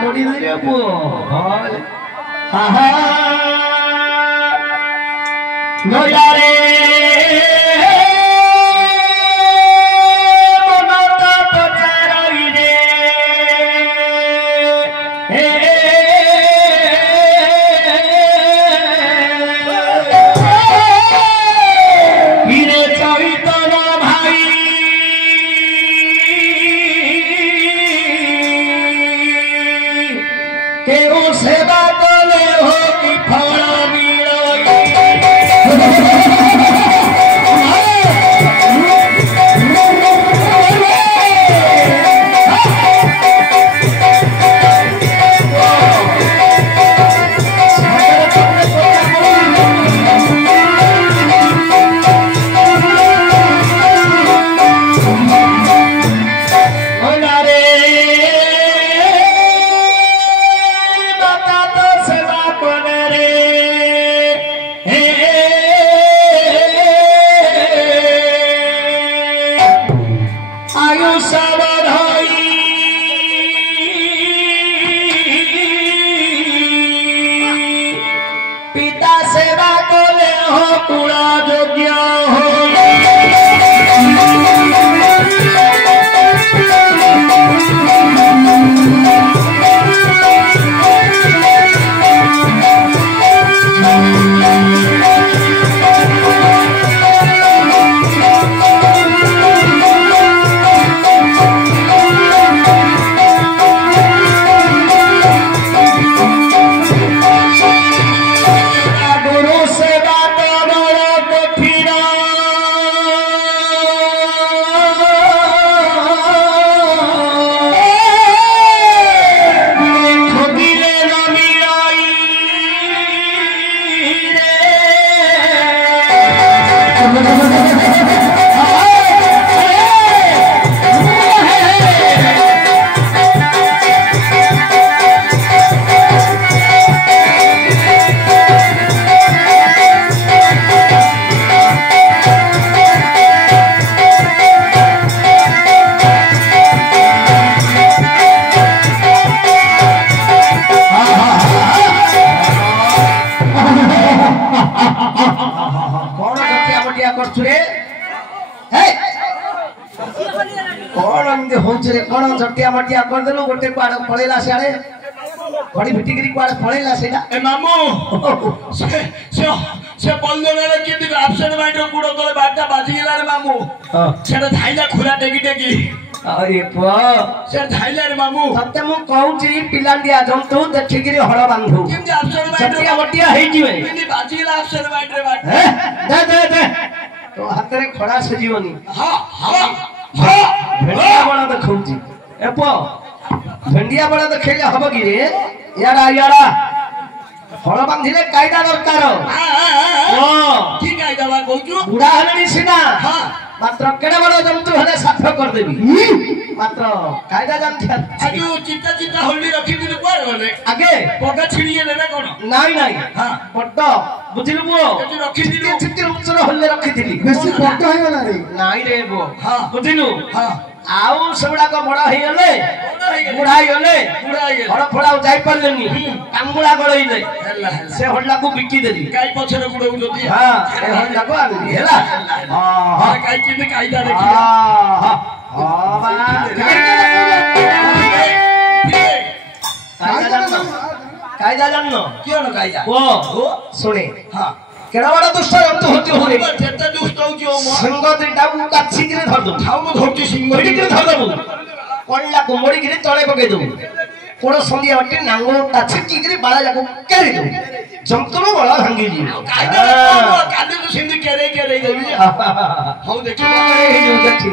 कामुड़ी रे पुओ आहा नो यारे मनता पचारई रे हीरे चरितर भाई केहू सेवा बोले हो कि फल पिता सेवा बोले हो पूरा योग्य हो कौन झटिया मटिया कर देलु गोटे कुआड़ पळेला सियाळे घड़ी भिटिकरी कुआड़ पळेला सेला ए मामू से बल्लेला के दी एब्सेंट माइंड रो गुडो तले बाटा बाजी गेला रे मामू सेटा धाइला खुला टेकी टेकी अरे पो से धाइला रे मामू सत्य मु कहूची पिलांडिया जंतु देखिगिरी हळ बांधु किम जे एब्सेंट माइंड झटिया मटिया हेई जिवे किनी बाजी गेला एब्सेंट माइंड रे बाटा दे तो हाथ रे खड़ा सजीवनी हां हां भेंडिया बड़ा देखौची ए पो भेंडिया बड़ा देखेले हबो कि रे याडा हळ बांधिले कायदा दरकार की कायदा बा कहू बुढ़ा हलनी सीना हां मात्र केडे बड़ जंतु हले साफ कर देबी मात्र कायदा जानथिया आजु चिता चिता होल्डी रखी दिले कोर गले आगे पगा छिड़िए लेबे कोन नाही हां बड्ड बुझिलु बुओ केति रखी दिलु चित्र उच्चर हल्ले रखी दिली बेसी बड्ड होय गला रे नाही रे बुओ हां बुझिलु हां आउ सबडा को बड़ा हे गले बुढ़ा हे गले हड़ फड़ा जाई परलेनी कांगुला गळइले से हल्ला को बिकी देली काई पछरे गुडो जदी हां ए हल्ला को आनी हेला हां काई किने कायदा देखि हां बा कायदा जाननो कियो न कायदा ओ सुने हां केडा बड़ा दुष्ट जंतु होती हो रे जेते दुष्ट होची ओ मो संग दिटा को काछि करे धर दो ठाउ मो धरती सिंह मोड़ी करे धर दो कोल्ला को मोड़ी करे तळे पके दो कोड़ संदिया हटे नांगो ता छिकी करे बाला जाको केरी दो जंतु नो बड़ा भांगी जी कायदा काले तो सिंह केरे केरे देबी हाउ देखि हे जो देखि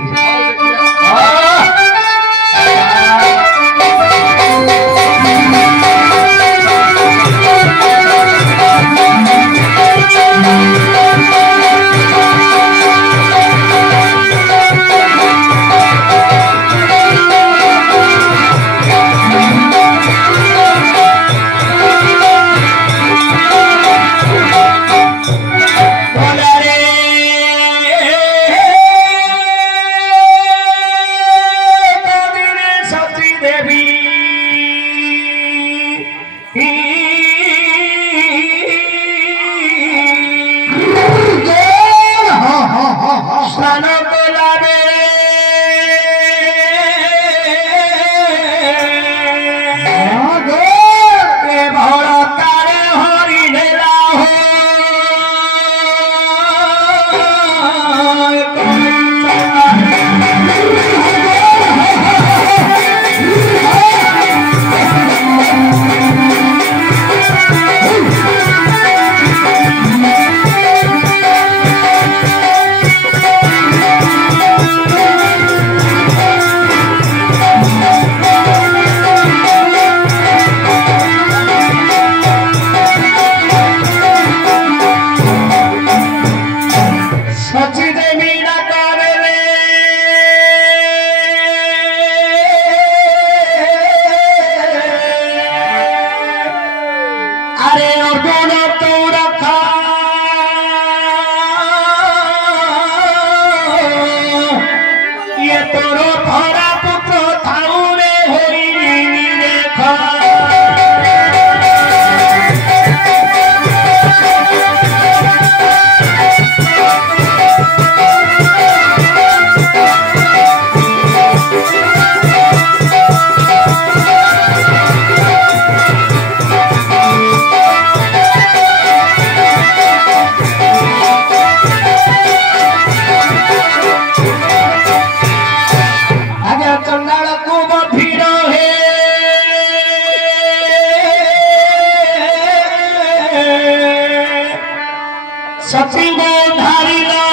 सती को धारिला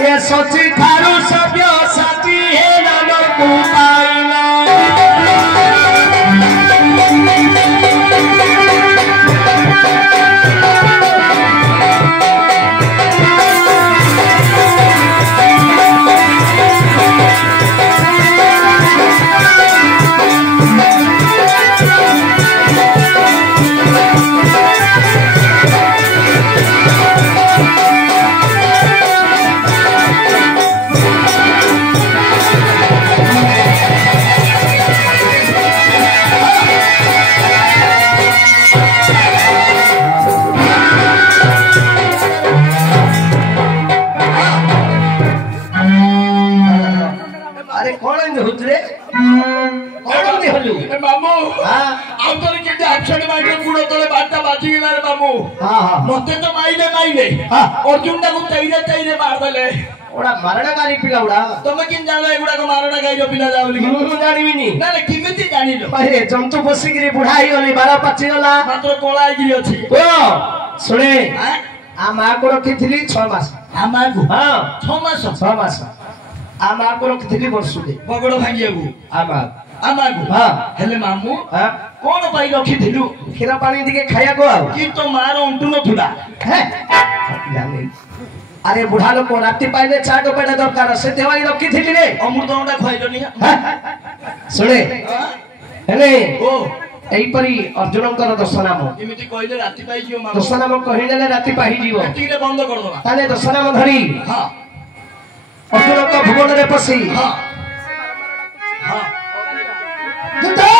ये सची थारू सभ्य साथी है नाम को पाइला मते तो माइले माइले अर्जुन को तैरे तैरे मार देले ओडा मारणकारी पिला उडा तमे किन जानो एगुडा को मारणकारी जो पिला जावली मु जानिबिनी ना ना किमिति जानिलो अरे जंतु बसिगिरी बुढाई गली 12 25 गला मात्र कोळाई गिरी अछि ओ सुने आ मा को रखिथिली 6 मास आ मा को हां 6 मास आ मा को रखिथिली वर्ष दे बगड़ भांगियागु आ मा को हां हेले मामू हां कोन पाई रखिथिलु खीरा पानी दिके खाया को आ कि तो मार अंटु न थुला हे जाने अरे बुढ़ा लोक राती पाइले चाट पेटा दरकार से देवाई रखिथिली रे अमृत अंडा खइलोनी सुने हेले ओ एई परी अर्जुनकर दशनाम एमिति कहिले राती पाई जियो मामू दशनाम कहिले राती पाई जियो राती रे बंद कर दबा ताले दशनाम धरी हां अर्जुन को भुवन रे पसी हां हां तो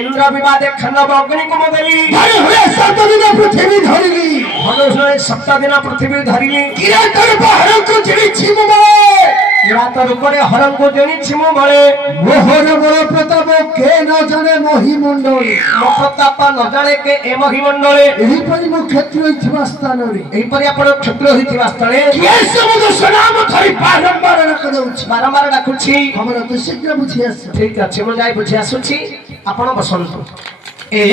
इंद्र विवादे खंडव अग्नि को मगली अरे हुए 7 दिन पृथ्वी धरिली मनुष्य 7 दिन पृथ्वी धरिली किरातर हरण को जिनी छिमु बळे किरातर ऊपर हरण को जिनी छिमु बळे मोहर बड़ प्रताप के न जाने मोहि मंडल प्रताप न जाने के ए मोहि मंडल एही परि मो क्षेत्र हिथिबा स्थान रे एही परि आपण क्षेत्र हिथिबा स्थान के सब दशनाम धरि बारंबार डाकुछि बारंबार डाकुछि हमर तो शीघ्र बुझि आस ठीक अछि मो जाय बुझि आसुछि आपण बसंत ए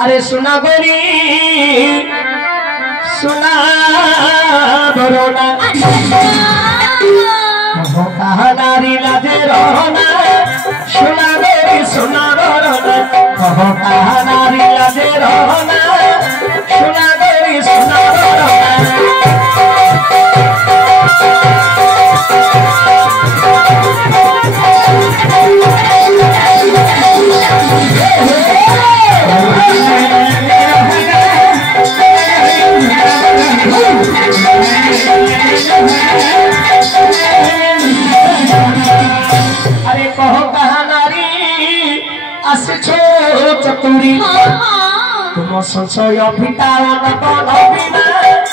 अरे सुना गोरी सुना बरोना हो कहा नारी लाजे रोना सुना गोरी सुना बरोना हो कहा नारी लाजे रोना सुना गोरी सुना बरोना तुरी तुम संशय भितार नबीना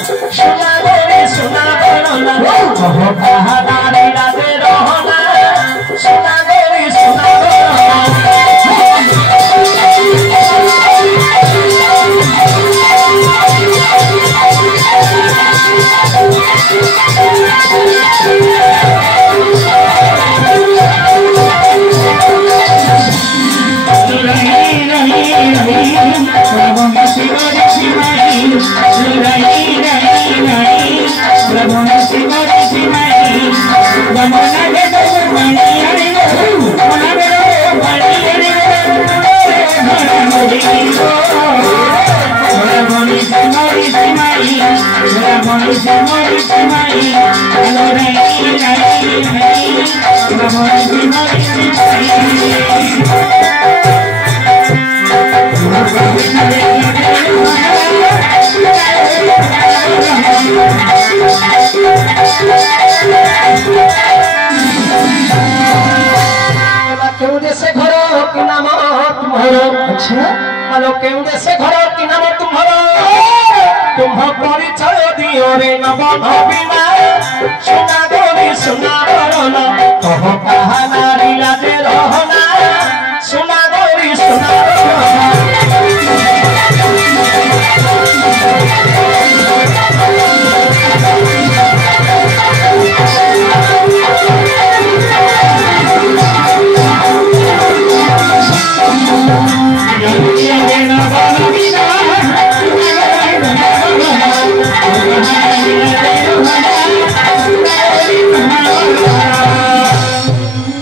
सुना गोरी सुना गणना कह कहा नारी लागे रहना सुना गोरी सुना हेलो केउ देशे घर कि नाम तुम्हारा तुम परिचय दियो रे नव नबीना सुना गोरी सुना गणना कह कहा नारी लागे रहना सुना गोरी सुना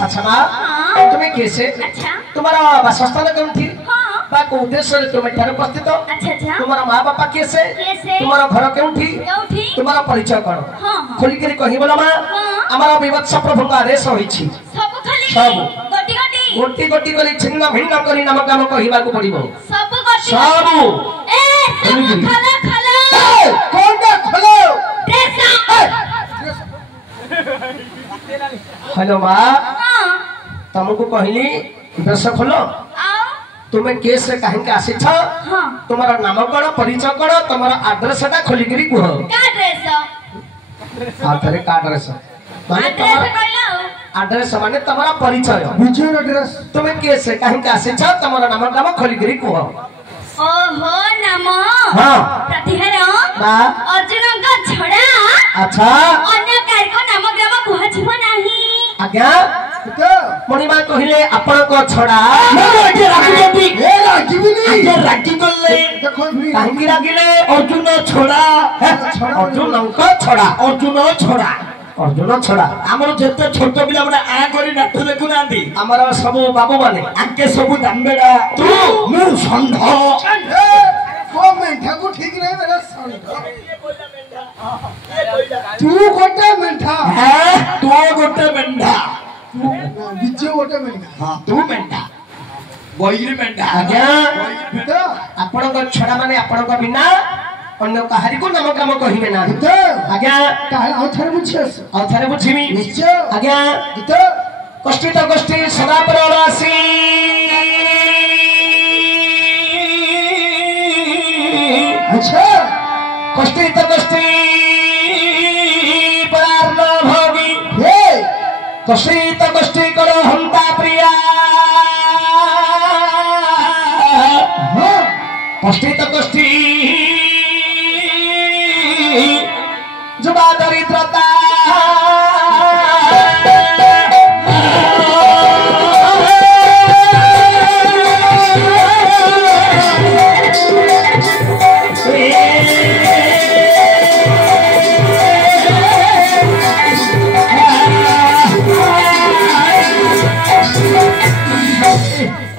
अच्छा माँ तुम्हें कैसे तुम्हारा वासस्थान कौन थी को उद्देश्य तुम उपस्थित तुम्हारा माँ बापा कैसे तुम्हारा घर क्योंठी तुम्हारा परिचय कौन खोली कर कही बोला माँ हमारा विवत्स प्रभु का आदेश होइछि सब गोटी गोटी करी छिन्न भिन्न करी नाम काम कहिबा को पड़िबो सब ए खाला खाला कोनटा खोलो हेलो माँ तुमको कहली ड्रेस खोलो तुम्हें केस कहीं आसी तुम्हारा नाम कौन परिचय कौन तुम्हारा आड्रेस खोली करी कह आड्रेस आड्रेस माने तुम्हारा परिचय विजय एड्रेस तुम्हें केस कहीं आसी तुम्हारा नाम काम खोली करी कह ओहो नाम हां प्रतिहार अर्जुन का छड़ा अच्छा अन्य कार को नाम ग्राम कहछिबो नाही आज्ञा मणिमा कहिले आपण को छड़ा ए रागिबिनी ए रागी गले काहे रागिले अर्जुन छड़ा अर्जुन को छड़ा अर्जुन छड़ा हमर जते छोट पिला माने आ करी नाट देखु नांदी हमर सब बाबू माने आके सब दामबेडा तू मु संढ को मेंढा को ठीक नहीं मेरा संढ तू गोटे मेंढा है तू गोटे मेंढा विजय गोटे मेंढा हां तू मेंढा बहिर मेंढा आज्ञा आपण को छड़ा माने आपण को बिना अन्य कहारी को नाम काम कहिबे ना आज्ञा आ थारे बुझिमी निश्चय आज्ञा कष्टित कष्टि सदा परवासी अच्छा कष्टित कष्टि परार न भोगी हे कष्टित कष्टि करो हंता प्रिया कष्टित कष्टि जुबा दरिद्रता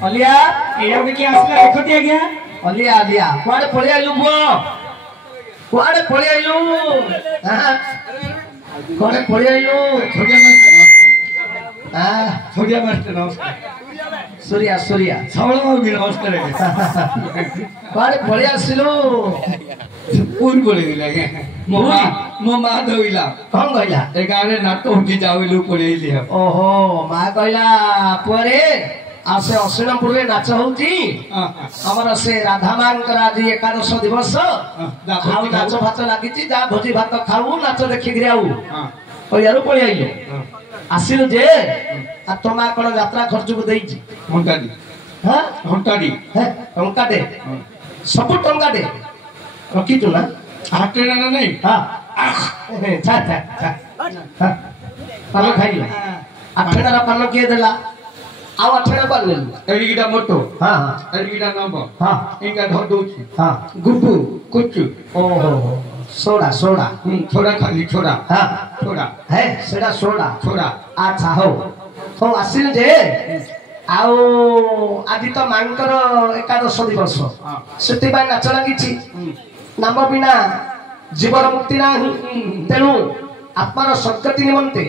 अलिया एया में क्या असला देखो दिया गया अलिया अलिया कुआडे पळे आलु बो कुआडे पळे आलु हां कुआडे पळे आलु छोड़िया मास्टर नमस्कार सूर्या सूर्या छवळ भी नमस्कार कुआडे पळे आसिलु पूर पळे गेला के मो मा धोइला कोन गइला ए गाने नाटक उठी जावेलु पळे लिया ओहो मा गइला परे आ से अश्विनपुर रे नाच होउची हमर से राधा मांकर आज एकादश दिवस आउ नाच भात लागिची जा भोजी भात खाऊ नाच देखि गिरे आउ यारू पळी आइलो आसिलु जे आ तोमा कोन यात्रा खर्च को देइची घंटाडी हां घंटाडी टंका दे सब टंका दे रखी तू ना हाटे ना नहीं हां छा छा छा हां पालो खाइलो आठेना पान के देला आउ आठेना पान ले एडिगिटा मोटो हां एडिगिटा नंबर हां इंगा धर दोची हां गुपु कुचु ओहो सोडा सोडा छोड़ा खाली छोड़ा हां छोड़ा है सेडा सोडा छोड़ा अच्छा हो हो आसिल जे आउ आदि तो मांकर एकादश दिवस सेति बा नाच लागिछि नाम बिना जीवन मुक्ति नाही तेनु आत्मार सद्गति निमंते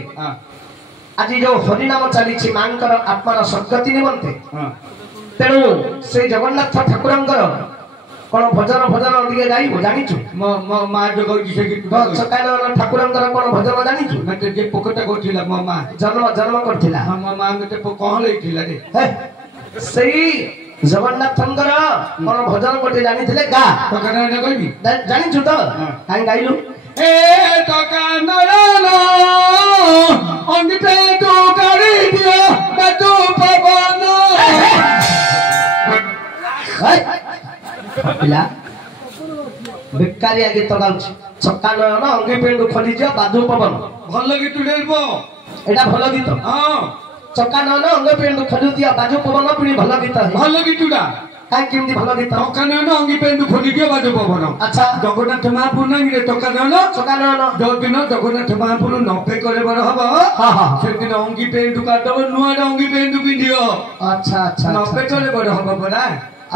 आज जो हरि नाम चली मांकर आत्मार सद्गति निमंते तेणु से जगन्नाथ ठाकुरंकर कौन भजन भजन दिए गाइबो जानिछु मो मां जो गई से कि सकाल ठाकुरंकर कौन भजन जानिछु मते जे पोकटा गोठिला मो मां जन्म जन्म करथिला हां मो मां मते कोन लेथिला रे सेई जगन्नाथंकर कौन भजन गोटे जानिथिले गा पोकटा न कहबी जानिछु तो काई गाइलु ए टकानरानो अंगटे तू करी दियो तू पवन पिला बेकारिया गीत गाउछि चक्का नयन अंगी पेंडु खोली जियो बादू पवन भल गीत लेबो एटा भल गीत हां चक्का नयन अंगी पेंडु खोली दियो बादू पवन पिणी भल गीत भल गीतुडा काई किमदी भल गीत चक्का नयन अंगी पेंडु खोली दियो बादू पवन अच्छा जगन्नाथ महापुर नहीं रे चक्का नयन जो दिन जगन्नाथ महापुर नपे करे बर हबो हां हां से दिन अंगी पेंडु काटबो नुआ अंगी पेंडु पिंदियो अच्छा अच्छा नपे करे बर हबो बरा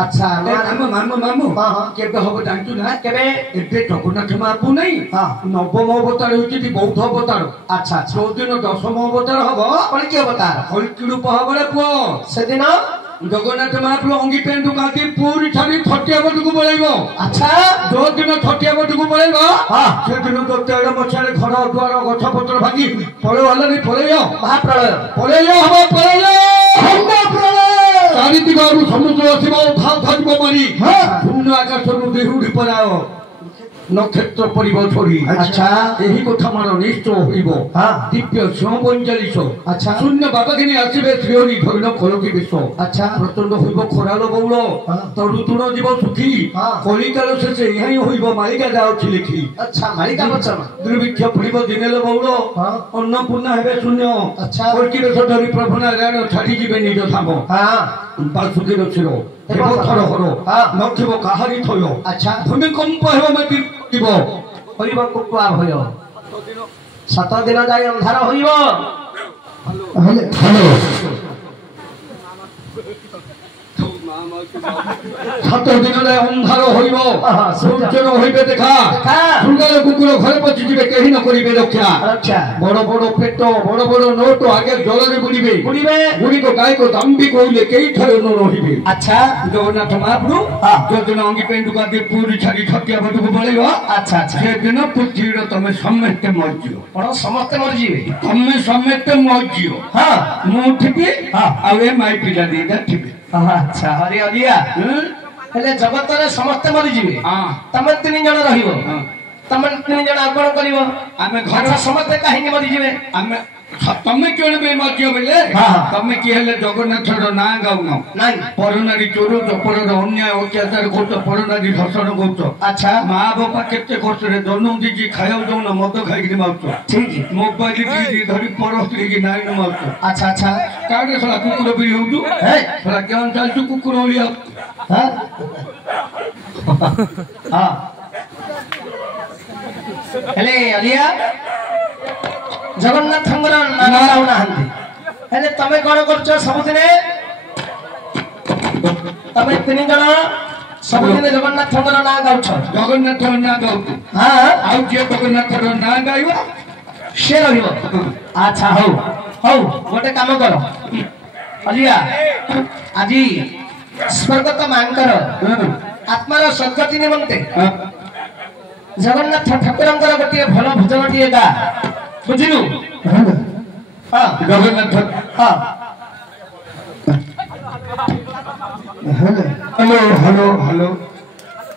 अच्छा मामू केबे हबो जानतु ना केबे एबे जगन्नाथ महापुर नहीं हां नवम अवतार होची बौद्ध अवतार अच्छा जो दिन दशम अवतार हबो कलिकी अवतार कलिकी रूप हबो रे पुओ से दिन जगन्नाथ महाप्रभु अंगी पेंडु काटी पूरी छाड़ी छटिया बटुकु पळैबो अच्छा जो दिन छटिया बटुकु पळैबो हां से दिन तो तेड़ मछारे घर द्वार गछ पत्र भागी पळे वाला नहीं पळैयो महाप्रलय पळैयो हबो पळैयो हबो प्रलय चारि दिगरु समुद्र शिव उठा धरिबो मारी शून्य आकाशरु देहुडी पराओ नक्षत्र परिब छोड़ी अच्छा एही कथा मान निश्चय होइबो हां दिव्य संबंजलिस अच्छा शून्य बाबागिनी आसीबे श्रीहरि धरिन खलकी विश्व अच्छा प्रचंड होइबो खरालो बौल तरुतुण जीव सुखी कलिकाल शेषे यही होइबो मालिका जाओ लिखी अच्छा मालिका वचन दुर्भिक्ष पड़िब दिनेल बौल अन्नपूर्णा हेबे शून्य अच्छा कल्की बेश धरी प्रभु नारायण छाड़ी जीवे निज धाम हां बासुकीर शिरो हेबो थर हरो नथिबो काहारी थयो अच्छा भूमिकंप हेबो माटी দিব হইব কুকুয়া ভয় 7 দিন যাই अंधार হইব हेलो 7 दिन रे अंधार होइब सूर्य होइबे देखा सुंदर कुकुर घरे पछि जिबे केहि न करिबे रक्षा अच्छा बड़ बड़ पेट बड़ बड़ नोट आगे जल रे बुड़ीबे बुड़ी को गाय को दम्बी कोइले केहि थरे न रहिबे अच्छा जगन्नाथ महाप्रभु जो दिन अंगी पेंडु का दे पूरी छाड़ी छटिया बटुक पळैबो अच्छा अच्छा से दिन पृथ्वी रे तमे समेते मरजियो पण समस्त मरजिबे तमे समेते मरजियो हां मु थिबी आ ए माई पिला दीदा थिबी अच्छा हरि हरिया हेले जगत रे समस्त मरजिबे हां तमे तीन जण रहिबो तमे तीन जण आपण करिवो आमे घर समस्त काहे मरजिबे आमे तमे केण बे मरजियो बेले तमे की हेले जगन्नाथ रो ना गाउनो नाही परनारी चोर चपर रो अन्याय अत्याचार करतो परनारी धर्षण करतो अच्छा मां बापा केते खर्च रे जन्म दीजी खाइयो दउन मद खाइकि माउतो ठीक मोबाइल दी धरी परस्त्री की नाइ न माउतो अच्छा अच्छा काडे सला कुकुर भी होजु हे सला केन चालतु कुकुर होलिया हां हां हेले अलिया जगन्नाथ थंगर नाना रावना हंती हेले तमे कोन करछो सब दिने तमे तीन जण सब दिने जगन्नाथ थंगर ना गाउछो जगन्नाथ ना गाउतु हां आउ जे जगन्नाथ रो ना गाइबो से रहिबो अच्छा हौ हौ गोटे काम करो अलिया आजी स्वर्गत मांकर आत्मार सद्गति निमंते जगन्नाथ ठाकुरंकर गोटे भल भजन टिए गा बुझिलु हां जगन्नाथ हां hello hello hello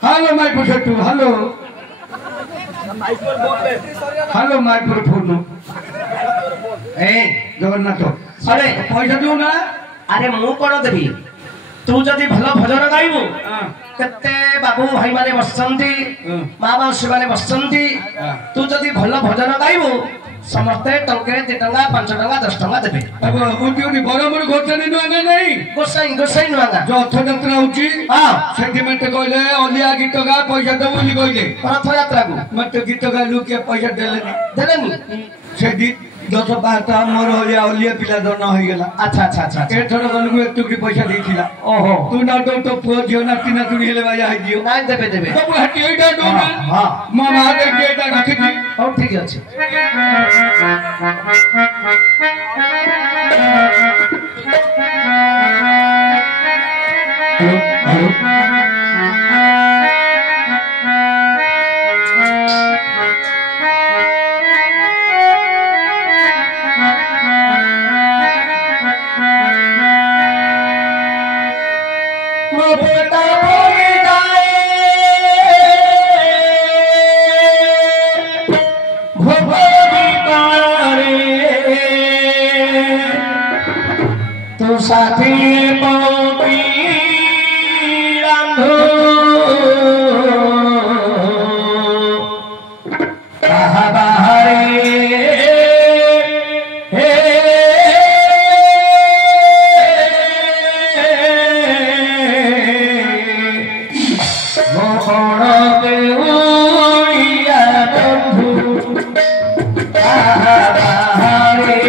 hello mic पर सेटू हेलो हेलो माइक पर फोन ए जगन्नाथ अरे पैसा दियो ना अरे मु कोन देबी तू जदी भलो भजन गाइबू केते बाबू भाई माने बसंती मां माउसी माने बसंती तू जदी भलो भजन गाइबू समस्ते टंके 2 टंका 5 टंका 10 टंका देबे अब मुटियोनी बराबर गोचनी नुआंगा नहीं गोसाई गोसाई नुआंगा जो रथ यात्रा होची हां सेंटिमेंट कहले ओलिया गीत गा पैसा दे बोली कहले रथ यात्रा को मत गीत गा लु के पैसा देलेनी से दी 10-12 मोर ओलिया पिला दन हो गेला अच्छा अच्छा अच्छा ए थोड़ा गलगु एतुकी पैसा देथिला ओहो तू ना तो पुओ जियो ना तीना तुड़ी हेले बाजा है दियो नाइ देबे देबे सब हटी एटा दो ना हां मामा दे के एटा रखी दी ओ ठीक अछि साथी पौपी रांधो कहा बाहरे हे मोहन देउरिया बंधु कहा बाहरे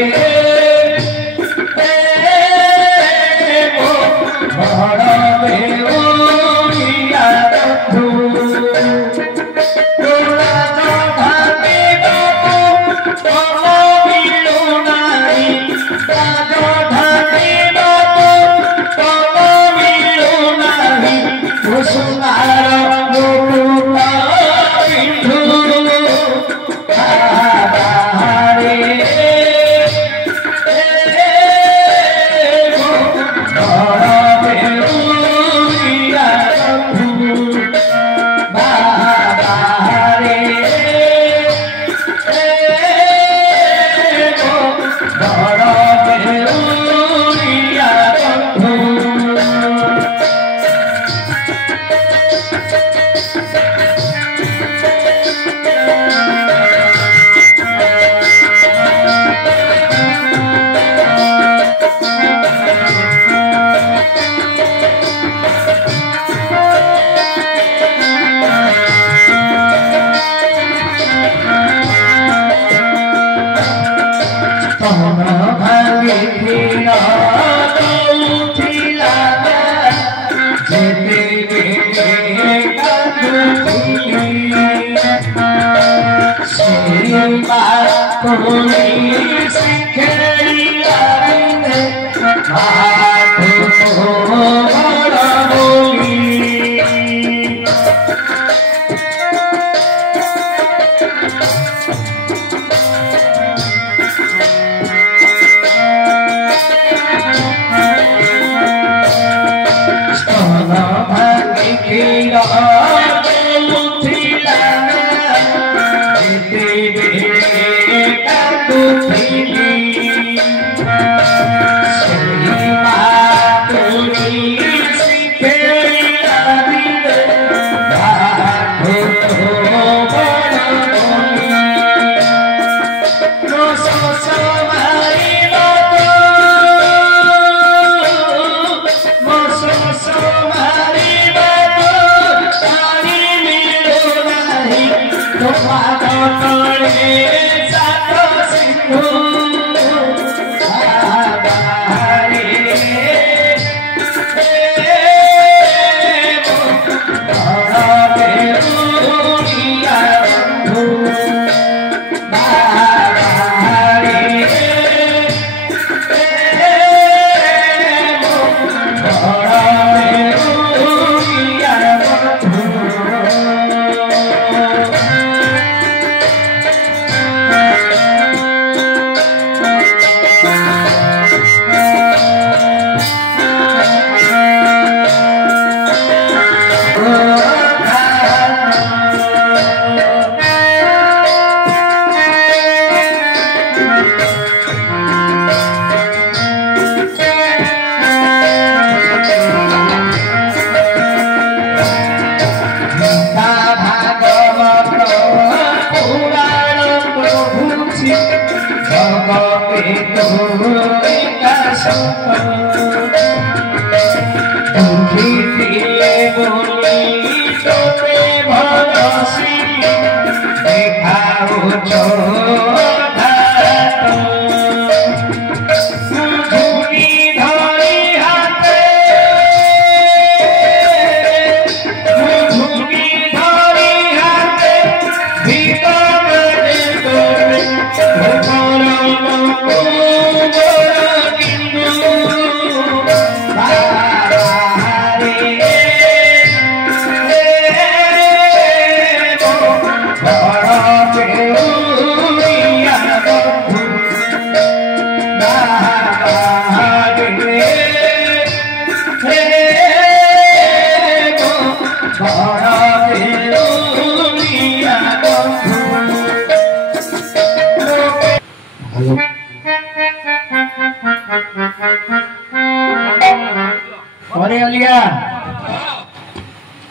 अरे अलिया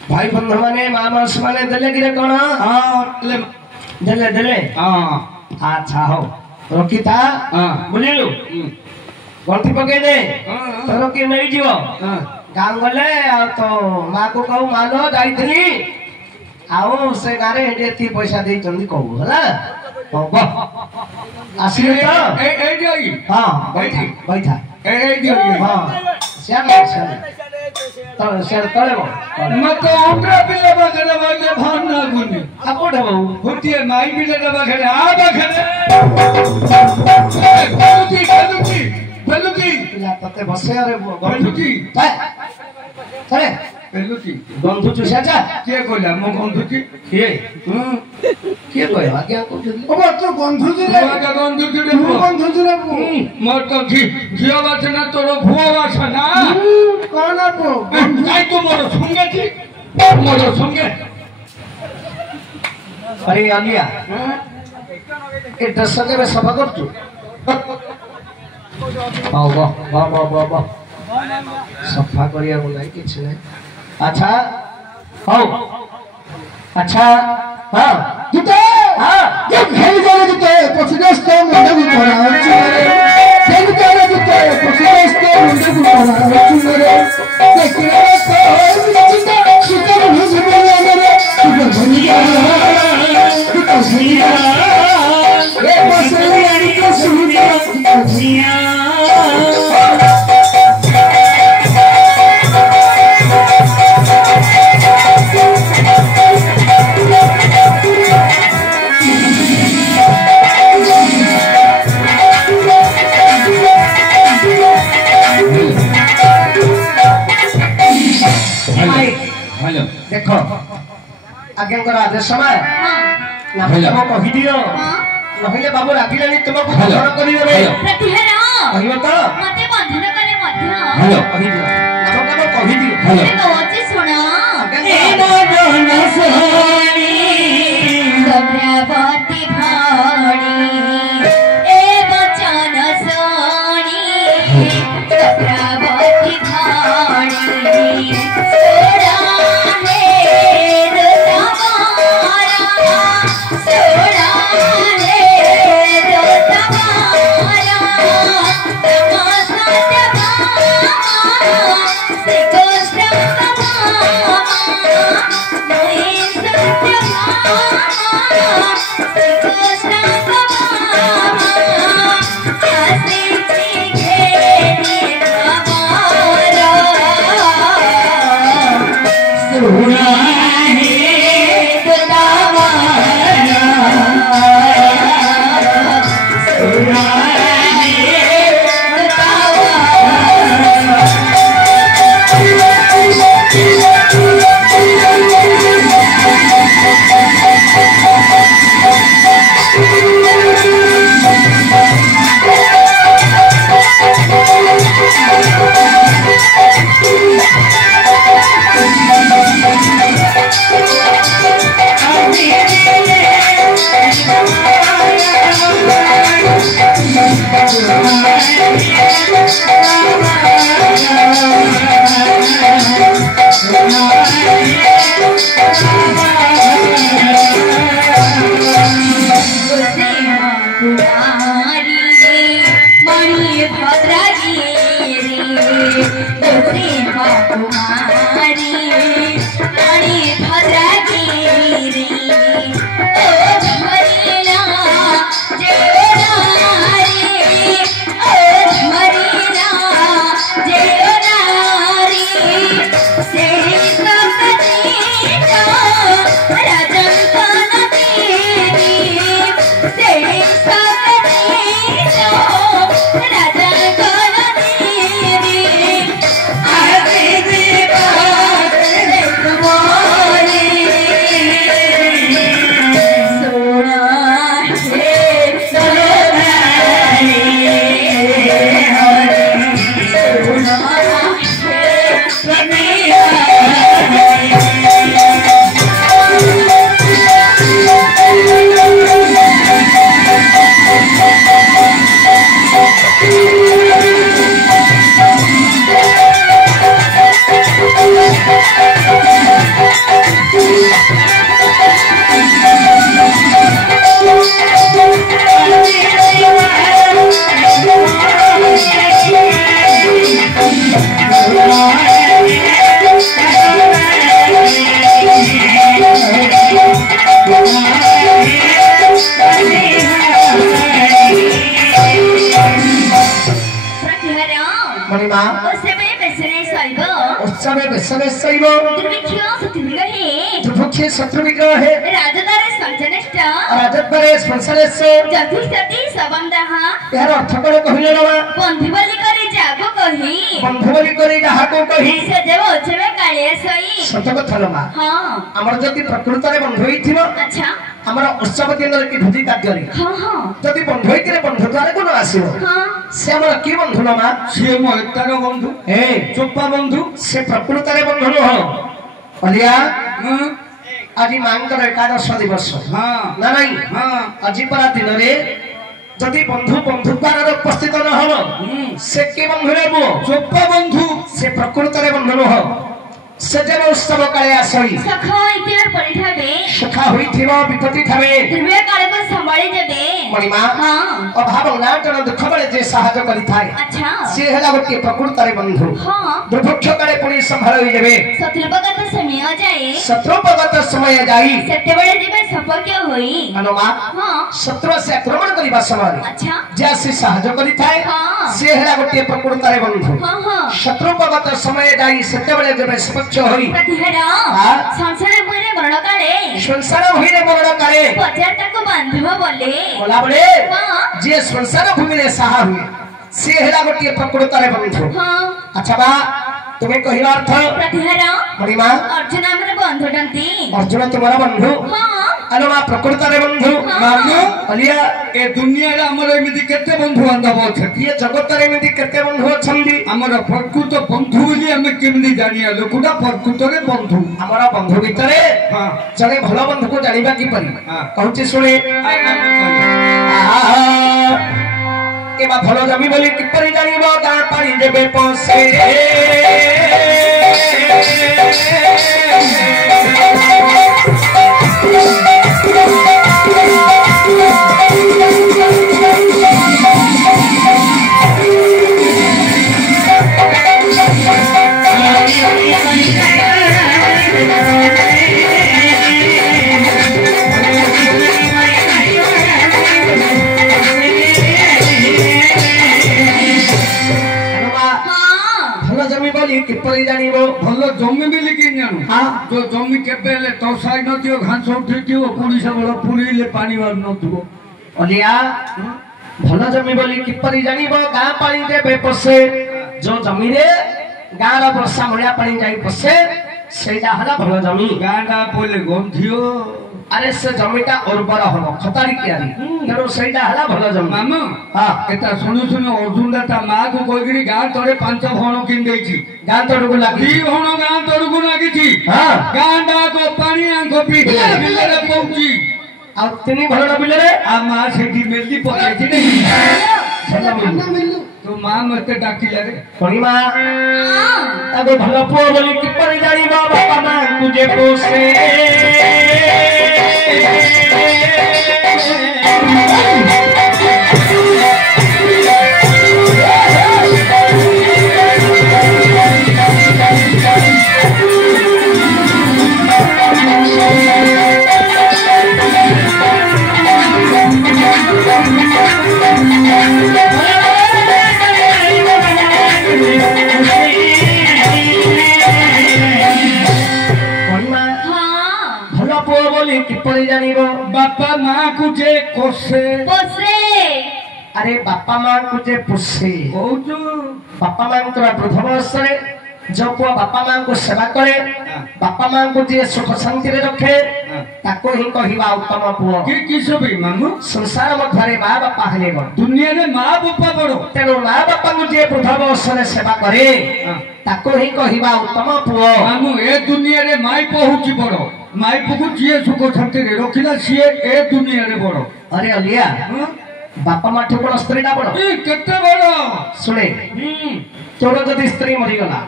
भाई बंधु माने मानस माने देले कि कौन देले देले अच्छा हो रोकी था बुझिलु गलती पके दे तो रोकी नहीं जीव गाँव गले तो माँ को कहू मालो जाइली आओ से गारे एती पैसा दे चंदी कहू हला आसिले तो हां बैठा बैठा हां श्याम तो शेर तळे बो मत ओकरा बिले बगरे वाले भान ना गुने आपो ढबो हुतिए माई बिले बगरे आ बगरे बेलुकी पिला तते बसे अरे बेलुकी तळे बेलुकी बंधु चुसाचा के कोला मो बंधु की के के कोय आज्ञा को दिली ओ तो बंधु जी रे आगे बंधु की रे बंधु जी रे मोर तो घियो वासना तोरो भुआ वासना कौन आपो काई तो मोर संगे थी मोर संगे अरे आलिया ए दस के में सफा कर तू वाह वाह वाह वाह वाह वाह सफा करिया बोलाई किछ नै अच्छा हो अच्छा हां जुते ये भेल गले जुते पछिदस्त मुंडे को पड़ा चुरे भेल गले जुते पछिदस्त मुंडे को पड़ा चुरे देखिए तो जुते सुतर भुज बोले मेरे सुतर भनिया सुतर भनिया ये बसरी को सुनिया भनिया देखो आगे आदेश समय ना तुम कहि दियो नहिले बाबू रागिलानी तुमको बंधन करि देबे प्रतिहार कहियो तो मते बंधन करे मध्य हेलो कहि दियो नाम का कहि दियो हे कहोची सुनो ए बंधन सोनी सभ्रवती भाणी ए वचन सोनी सभ्रवती भाणी सोड़ा हे दोतमारा सोड़ा हे दोतमारा तमाशा जमा से कोष्ठ कमा ମଣିମା ଉତ୍ସବେ ବେଶରେ ଶୈବ ଉତ୍ସବେ ବେଶରେ ଶୈବ ଦୁର୍ଭିକ୍ଷ ଶତ୍ରୁବିଗ୍ରହେ ଦୁର୍ଭୁକ୍ଷେ ଶତ୍ରୁ ବିଗ୍ରହେ ରାଜଦାରେ ସଞ୍ଜନିଷ୍ଠ ରାଜଦ୍ୱାରେ ସଂସାରେଶ ଯଥୁଷ୍ଟତି ସବନ୍ଦାହ ଏହାର ଅର୍ଥ କଣ କହିଲେ ବାବା ବନ୍ଧୁ ବୋଲି କରି ଯାଗୁ କହି ବନ୍ଧୁ ବୋଲି କରି ଯାହାକୁ କହି ସେ ଦେବ ଉତ୍ସବେ କାଳିଆ ସଇ ସତ କଥା ଲୋ ମା ହଁ ଆମର ଯଦି ପ୍ରକୃତରେ ବନ୍ଧୁ ହେଇଥିବ ଆଚ୍ଛା ଆମର ଉତ୍ସବ ଦିନରେ କି ଭୋଜି କାର୍ଯ୍ୟରେ ହଁ ହଁ ଯଦି ବନ୍ଧୁ ହେଇଥିଲେ ବନ୍ଧୁ ଦ୍ୱାର କୋଣ ଆସିବ ହଁ ସେ ଆମର କି ବନ୍ଧୁ ଲୋ ମା ସିଏ ମୋ ଏତାର ବନ୍ଧୁ ଏ ଚୋପା ବନ୍ଧୁ ସେ ପ୍ରକୃତରେ ବନ୍ଧୁ ନୁହଁ ଅଲିଆ ହଁ ଆଜି ମାଙ୍କର ଏକାଦଶ ଦିବସ ହଁ ନା ନାଇଁ ହଁ ଆଜି ପରା ଦିନରେ ଯଦି ବନ୍ଧୁ ବନ୍ଧୁ ଦ୍ୱାରରେ ଉପସ୍ଥିତ ନ ହବ ସେ କି ବନ୍ଧୁ ନେବ ଚୋପା ବନ୍ଧୁ ସେ ପ୍ରକୃତରେ ବନ୍ଧୁ ନୁହଁ ସେ ଯେବ ଉତ୍ସବ କାଳେ ଆସଇ ସଖ ଇତିହାର ପରିଠାବେ ସୁଖା ହୋଇଥିବ ବିପତ୍ତି ଥାବେ ଦୁର୍ବିୟ କାଳକୁ ସମ୍ଭାଳି ଦେବେ ମଣିମା ହଁ ଅଭାବ ଅନାଟନ ଦୁଃଖ ବେଳେ ଯେ ସାହାଯ୍ୟ କରିଥାଏ ଆଚ୍ଛା ସେ ହେଲା ଗୋଟିଏ ପ୍ରକୃତରେ ବନ୍ଧୁ ହଁ ଦୁର୍ଭିକ୍ଷ କାଳେ ପୁଣି ସମ୍ଭାଳି ଦେବେ ଶତ୍ରୁପଗତ ସମୟ ଯାଏ ଶତ୍ରୁପଗତ ସମୟ ଯାଇ ସେତେବେଳେ ଯିବେ ସପକ୍ଷ ହୋଇ ଅନୁମା ହଁ ଶତ୍ରୁ ଆସି ଆକ୍ରମଣ କରିବା ସମୟରେ ଆଚ୍ଛା ଯେ ଆସି ସାହାଯ୍ୟ କରିଥାଏ ହଁ ସେ ହେଲା ଗୋଟିଏ ପ୍ରକୃତରେ ବନ୍ଧୁ ହଁ ହଁ ଶତ୍ରୁପଗତ ସମୟ ଯାଇ ସେତେବେଳେ ଯେବେ ସପକ୍ଷ ହୋଇ ପ୍ରତିହାର ସଂସାର ଭୂଇରେ ମରଣ କାଳେ ସଂସାର ଭୂଇରେ ମରଣ କାଳେ ପଚାର ତାକୁ ବାନ୍ଧିବ ବୋଲେ ଗଲାବେଳେ ହଁ ଯିଏ ସଂସାର ଭୂମିରେ ସାହା ହୁଏ ସିଏ ହେଲା ଗୋଟିଏ ପ୍ରକୃତରେ ବନ୍ଧୁ ହଁ ଆଚ୍ଛା ବା ତୁମେ କହିବା ଅର୍ଥ ପ୍ରତିହାର ମଣିମା ଅର୍ଜୁନ ଆମର ବନ୍ଧୁଟନ୍ତି ଅର୍ଜୁନ ତୁମର ବନ୍ଧୁ ହଁ ଆଲୋ ମା ପ୍ରକୃତରେ ବନ୍ଧୁ ମାମୁ ଅଲିଆ ଏ ଦୁନିଆରେ ଆମର ଏମିତି କେତେ ବନ୍ଧୁ ବାନ୍ଧବ ଅଛନ୍ତି ଇଏ ଜଗତରେ ଏମିତି କେତେ ବନ୍ଧୁ ଅଛନ୍ତି ଆମର ପ୍ରକୃତ ବନ୍ଧୁ ବୋଲି ଆମେ କେମିତି ଜାଣିବା ଲୋକଟା ପ୍ରକୃତରେ ବନ୍ଧୁ ଆମର ବନ୍ଧୁ ଭିତରେ ହଁ ଜଣେ ଭଲ ବନ୍ଧୁକୁ ଜାଣିବା କିପରି ହଁ। କହୁଛି ଶୁଣେ ଏବା ଭଲ ଜମି ବୋଲି କିପରି ଜାଣିବ ଗାଁ ପାଣି ଯେବେ ପଶେ ଭଲ ଜମି ବୋଲି କିପରି ଜାଣିବ ଭଲ ଜମି ବୋଲି କି ଜାଣୁ ଯୋଉ ଜମି କେବେ ହେଲେ ତସାଇ ନଥିବ ଘାସ ଉଠିଥିବ ପୁଣି ସବୁବେଳେ ପୁରେଇଲେ ପାଣି ବାହାରୁ ନଥିବ ଅଲିଆ ଭଲ ଜମି ବୋଲି କିପରି ଜାଣିବ ଗାଁ ପାଣି ଯେବେ ପଶେ ଯୋଉ ଜମିରେ ଗାଁର ବର୍ଷା ମଳିଆ ପାଣି ଯାଇ ପଶେ ସେଇଟା ହେଲା ଭଲ ଜମି ଗାଁଟା ପଇଲେ ଗନ୍ଧିବ ଆରେ ସେ ଜମିଟା ଉର୍ବର ହବ ଖତାରି କିଆରି ତେଣୁ ସେଇଟା ହେଲା ଭଲ ଜମି ମାମୁ ହଁ ଏଟା ଶୁଣୁ ଶୁଣୁ ଅର୍ଜୁନଟା ତା ମାକୁ କହିକିରି ଗାଁ ତଳେ 5 ଭଣ କିଣି ଦେଇଛି ଗାଁ ତଳକୁ ଲାଗି 2 ଭଣ ଗାଁ ତଳକୁ ଲାଗିଛି ହଁ ଗାଁ ଟାକ ପାଣି ଆଙ୍କ ବିଲରେ ପହୁଛି ଆଉ 3 ଭରଣ ବିଲରେ ଆ ମା ସେଠି ମେଲି ପକେଇଛି ତୋ ମା ମତେ ଡାକିଲା ରେ କହିମା ତାକୁ ଭଲ ପୁଅ ବୋଲି କିପରି ଜାଣିବ ବାପା ମାଙ୍କୁ ଯେ ପୋଷେ କିପରି ଜାଣିବ ବାପା ମାକୁ ଯେ କୋଷେ ପୋଷେ ଆରେ ବାପା ମାଙ୍କୁ ଯେ ପୋଷେ କହୁଛୁ ବାପା ମାଙ୍କର ବୃଦ୍ଧ ବୟସରେ ଯୋଉ ପୁଅ ବାପା ମାଙ୍କୁ ସେବା କରେ ବାପା ମାଙ୍କୁ ଯିଏ ସୁଖ ଶାନ୍ତିରେ ରଖେ ତାକୁ ହିଁ କହିବା ଉତ୍ତମ ପୁଅ କି କିସବି ମାମୁ ସଂସାର ମଧ୍ୟରେ ମା ବାପା ହେଲେ ବଡ଼ ଦୁନିଆରେ ମା ବାପା ବଡ଼ ତେଣୁ ମା ବାପାଙ୍କୁ ଯିଏ ବୃଦ୍ଧ ବୟସରେ ସେବା କରେ ତାକୁ ହିଁ କହିବା ଉତ୍ତମ ପୁଅ ମାମୁ ଏ ଦୁନିଆରେ ମାଇପ ହଉଛି ବଡ଼ ମାଇପକୁ ଯିଏ ସୁଖ ଶାନ୍ତିରେ ରଖିଲା ସିଏ ଏ ଦୁନିଆରେ ବଡ଼ ଆରେ ଅଲିଆ ବାପା ମାଠୁ ବଡ଼ ସ୍ତ୍ରୀଟା ବଡ଼ କେତେ ବଡ଼ ଶୁଣେ ତୋର ଯଦି ସ୍ତ୍ରୀ ମରିଗଲା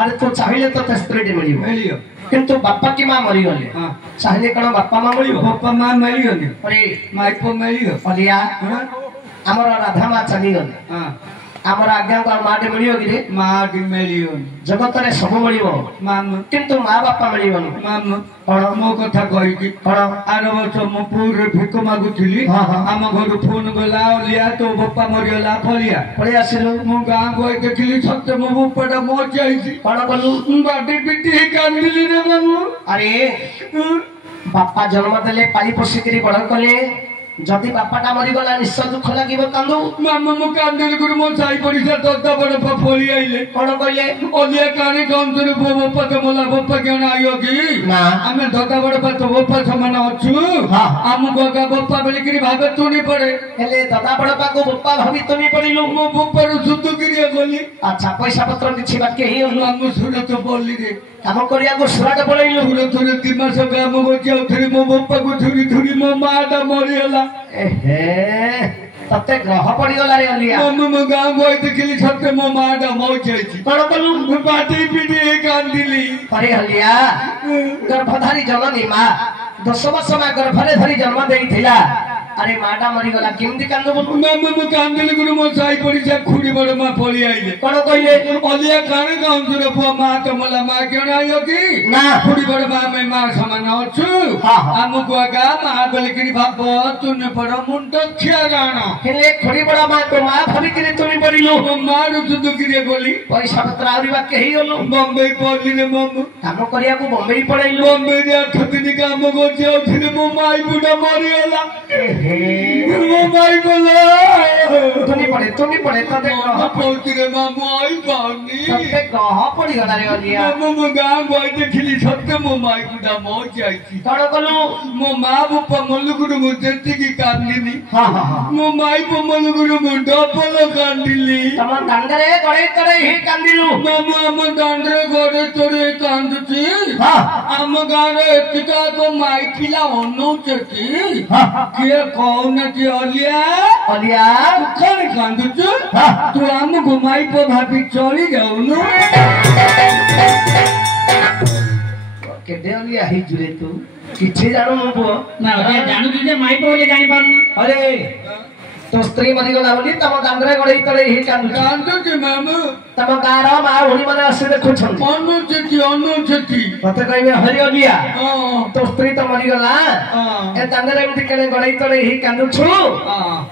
ଆରେ ତୁ ଚାହିଁଲେ ତୋତେ ସ୍ତ୍ରୀଟି ମିଳିବ ମିଳିବ କିନ୍ତୁ ବାପା କି ମା ମରିଗଲେ ଚାହିଁଲେ କଣ ବାପା ମା ମିଳିବ ବାପା ମା ମିଳିବନି ଆରେ ମାଇପ ମିଳିବ ଅଲିଆ ଆମର ରାଧା ମା ଚାଲିଗଲେ आमर आज्ञा को माटे मिलियो कि रे माटी मिलियोन जगत रे सब मिलियो मामू किंतु मां बापा मिलियोन मामू और मो कथा कहि कि आर वर्ष मो पूरे भिक मागुथिली आम घर फोन गला लिया तो बप्पा मरियला फलिया पळे आसिलो मो गां गई देखिली सत्य मो बप्पाटा मर जाईची कोन कलु बाटी पिटी कांदिली रे मामू अरे बापा जन्म देले पाली पोसी करी बड़ कले जदि बापाटा मरी गला निश्चय दुख लागिबो कांदू मामा मो कांदिली गुरु मो साई पड़िसा दत्ता बड़ फफोली आइले कोन कहले ओलिया कानी कंतरे बप्पा के मोला बप्पा केना आयो कि ना आमे दत्ता बड़ तो बप्पा समान अछु आम गोगा बप्पा बोली करी भाबे तुनी पड़े हेले दादा बड़पा को बप्पा भाभी तुनी पड़िलु मो बप्पा रो सुतु गिरिया गली अच्छा पैसा पत्र किछि बाकी ही हम सुरत बोली रे काम करिया को सुराट पड़ैलु थोड़े थोड़े 3 मास काम को जाऊ थरी मो बप्पा को थोड़ी थोड़ी मो माटा मरियला एहे तते ग्रह पड़ी गला रे अलिया मो गां गई देखिली सत्य मो माटा मर जाईची कोन कलु बाटी पिटी कांदिली अरे हलिया गर्भधारी जननी मां 10 वर्ष मां गर्भरे धरी जन्म देइथिला अरे माटा मरी गला केमती कांदो बोलु मामा मो कांदिली गुरु मो साई पड़िसा खुड़ी बड़ मा पड़ी आइले कोन कहले ओलिया काने कांदुरे पो मा त मला मा केना आयो कि ना खुड़ी बड़ मा में मा समान अछु आम गोगा मा बलिकरी भाब तुने पड़ मुंड खिया गाना हेले खड़ी बड़ा मां को मां भाभी करी तुनी पड़िलु मारू सुदु गिरे बोली पैसा पत्र आउरी बाकी ही होलो बम्बई पहुंची ने मम्मू काम करिया को बम्बई पड़ैलु बम्बई रे 8 दिन काम को जाऊ थिले मो माई बुढ़ा मरियला मो माई बोला तुनी पड़े तते ग्रह पहुंची रे मामू आई पानी तते ग्रह पड़ी गला रे अलिया मो गां गई देखिली सत्य मो माई बुढ़ा मर जाईची कोन कलु मो मां बप्पा मल्लुगुरु मु जेति की कांदिली हां मो माई पो मल्लुगुरु मु डबल कांदिली तम दांडरे गळे तरे ही कांदिलु मामू आम दांडरे गड़े तोरे कांदुची हां आम गारे एतिका को माई पिला अनौचती के कौन जे अलिया कौन कांदुचु तू आम घुमाई पो भाभी चली जाउनु केदे अलिया ही जुरे तू किछि जानो मु पुओ ना जानू जे माई पो बोले जानि पारनु अरे तो स्त्री मरी गला बोली तम दांडरे गळे तरे ही कांदुची मामू तम गार मा होनी माने आसी देखुछन अनुचती मते कहबे हरि अलिया तो स्त्री तो मरी गला ए दांडरे एमति केने गळे तरे ही कांदुछु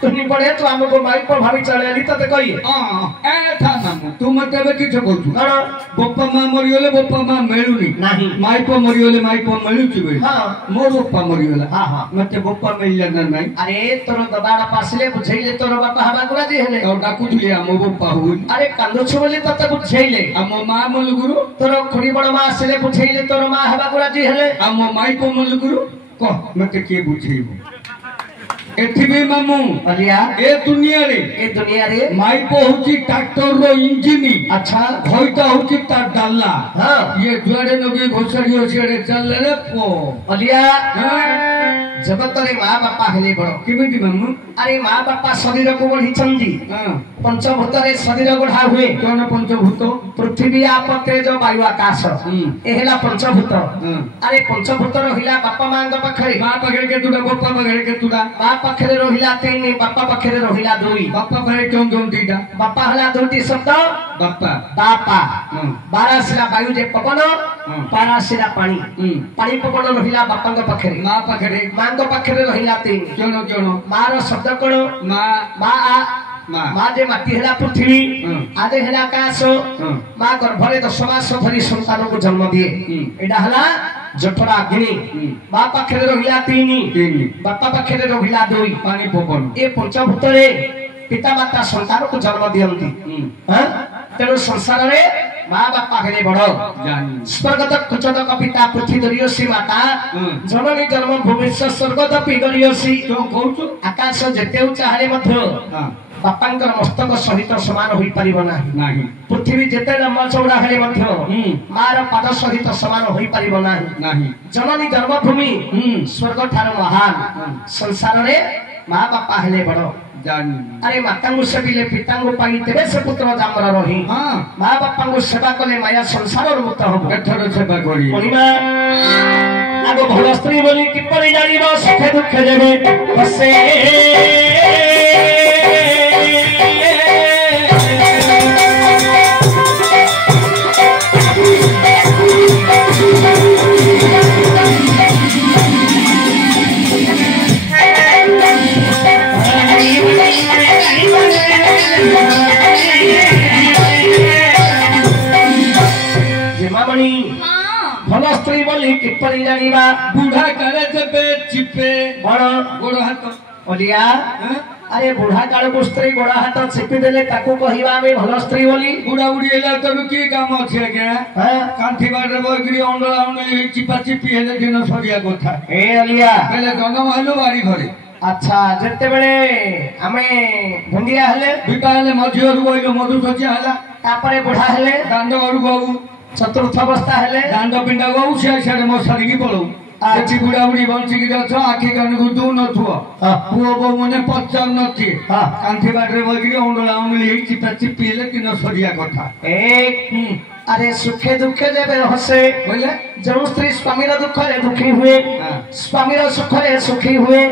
तुनी पड़े तो हमको माई पर भाभी चलेली तते कहि ए था मामू तू मते बे किछ कहू कण बप्पा मां मरियोले बप्पा मां मेलुनी नाही माई पो मरियोले माई पो मेलुची बे हां मोर बप्पा मरियोला हां मते बप्पा मेलला ना नाही अरे तोर ददाड़ा पासले बुझैले तोर बापा हवा गुरा जे हेले और डाकुथुली मो बप्पा हो अरे कांदुछु बोली तते बुझैले मो मां मल्लुगुरु तोर खुड़ी बड़ मां आसले बुझैले तोर मां हवा गुरा जे हेले मो माई पो मल्लुगुरु कह मते के बुझैबो एथिबे मामू अलिया ए दुनिया रे माई पो होची ट्रैक्टर रो इंजिन अच्छा होइता होची ता डाला हां ये जुआड़े नगे घोसड़ी हो छेड़े चल रे पो अलिया जगत रे मां बापा हेले बड़ किमिति मामू अरे मां बापा शरीर को बढ़ी चंदी पंचभूत रे शरीर गढ़ा हुए कोन पंचभूत पृथ्वी आप तेज वायु आकाश ए हेला पंचभूत अरे पंचभूत रहिला बापा मां पाखरे मां पाखरे के तुडा बप्पा पाखरे के तुडा मां पाखरे रहिला 3 बापा पाखरे रहिला 2 बापा पाखरे क्यों दीदा बापा हला 2टी शब्द बापा बापा 12 सिला वायु जे पवन 12 सिला पानी पानी पवन रहिला बापा पाखरे मां पाखरे मां पाखरे रहिला 3 क्यों मां रो शब्द कोन मां जे माटी हेला पृथ्वी आदे हेला आकाश मां गर्भरे 10 मास धरी संतान को जन्म दिए एडा हला जठरा अग्नि मां पाखरे रहिला 3 बापा पाखरे रहिला 2 पानी पवन ए पंचभूत रे पिता माता संतान को जन्म दियंती हां तेरो संसार रे मां बापा हेले बड़ स्वर्गत कुचत पिता पृथ्वी दरियसी माता जननी जन्म भूमि स्वर्गत पिगरियसी तो कहू आकाश जेते ऊंचा हेले मध्य बापांकर मस्तक सहित समान होई परिबो नाही पृथ्वी जेते लंबा चौड़ा हेले मध्य मार पाद सहित समान होई परिबो नाही जननी जन्मभूमि स्वर्ग ठार महान संसार रे मां बापा हेले बड़ अरे माता सेविले पिता पाई तेरे से पुत्र जामर रही माँ बापा सेवा कले माया संसार मुक्त हम एथर सेवा करी आगो भल स्त्री बोली किपरि जानिबो सुखे दुखे देबे बसे बोली किपरि जानिबा बुढ़ा करे जबे चिपे बड़ गोड़ हाथ ओलिया अरे बुढ़ा काळको स्त्री गोड़ हाथ चिपि देले ताकू कहिबा आमे भल स्त्री बोली बुढ़ा बुढ़ी एला तो की काम अछि आज्ञा कांठी बारे बगिरी अंडला अंडली चिपा चिपी हेले दिन सरिया कथा ए ओलिया पहले गंगा महलो बारी घरे अच्छा जते बेले आमे भंडिया हेले बिका हेले मझियरु गइलो मधु सजिया हला तापरे बुढ़ा हेले दांड गरु गऊ चतुर्थ अवस्था हेले दांड पिंडा गऊ से सारे मसारी की पळौ आछि बुढ़ा बुढ़ी बंची की छ आखी कान को दू न थुआ पुओ बो मने पचार न थी कांठी बारे बगिरी अंडला अंडली चिपा चिपी हेले दिन सरिया कथा एक अरे सुखे दुखे जेबे हसे बोले जो स्त्री स्वामीर दुख रे दुखी हुए स्वामीर सुख रे सुखी हुए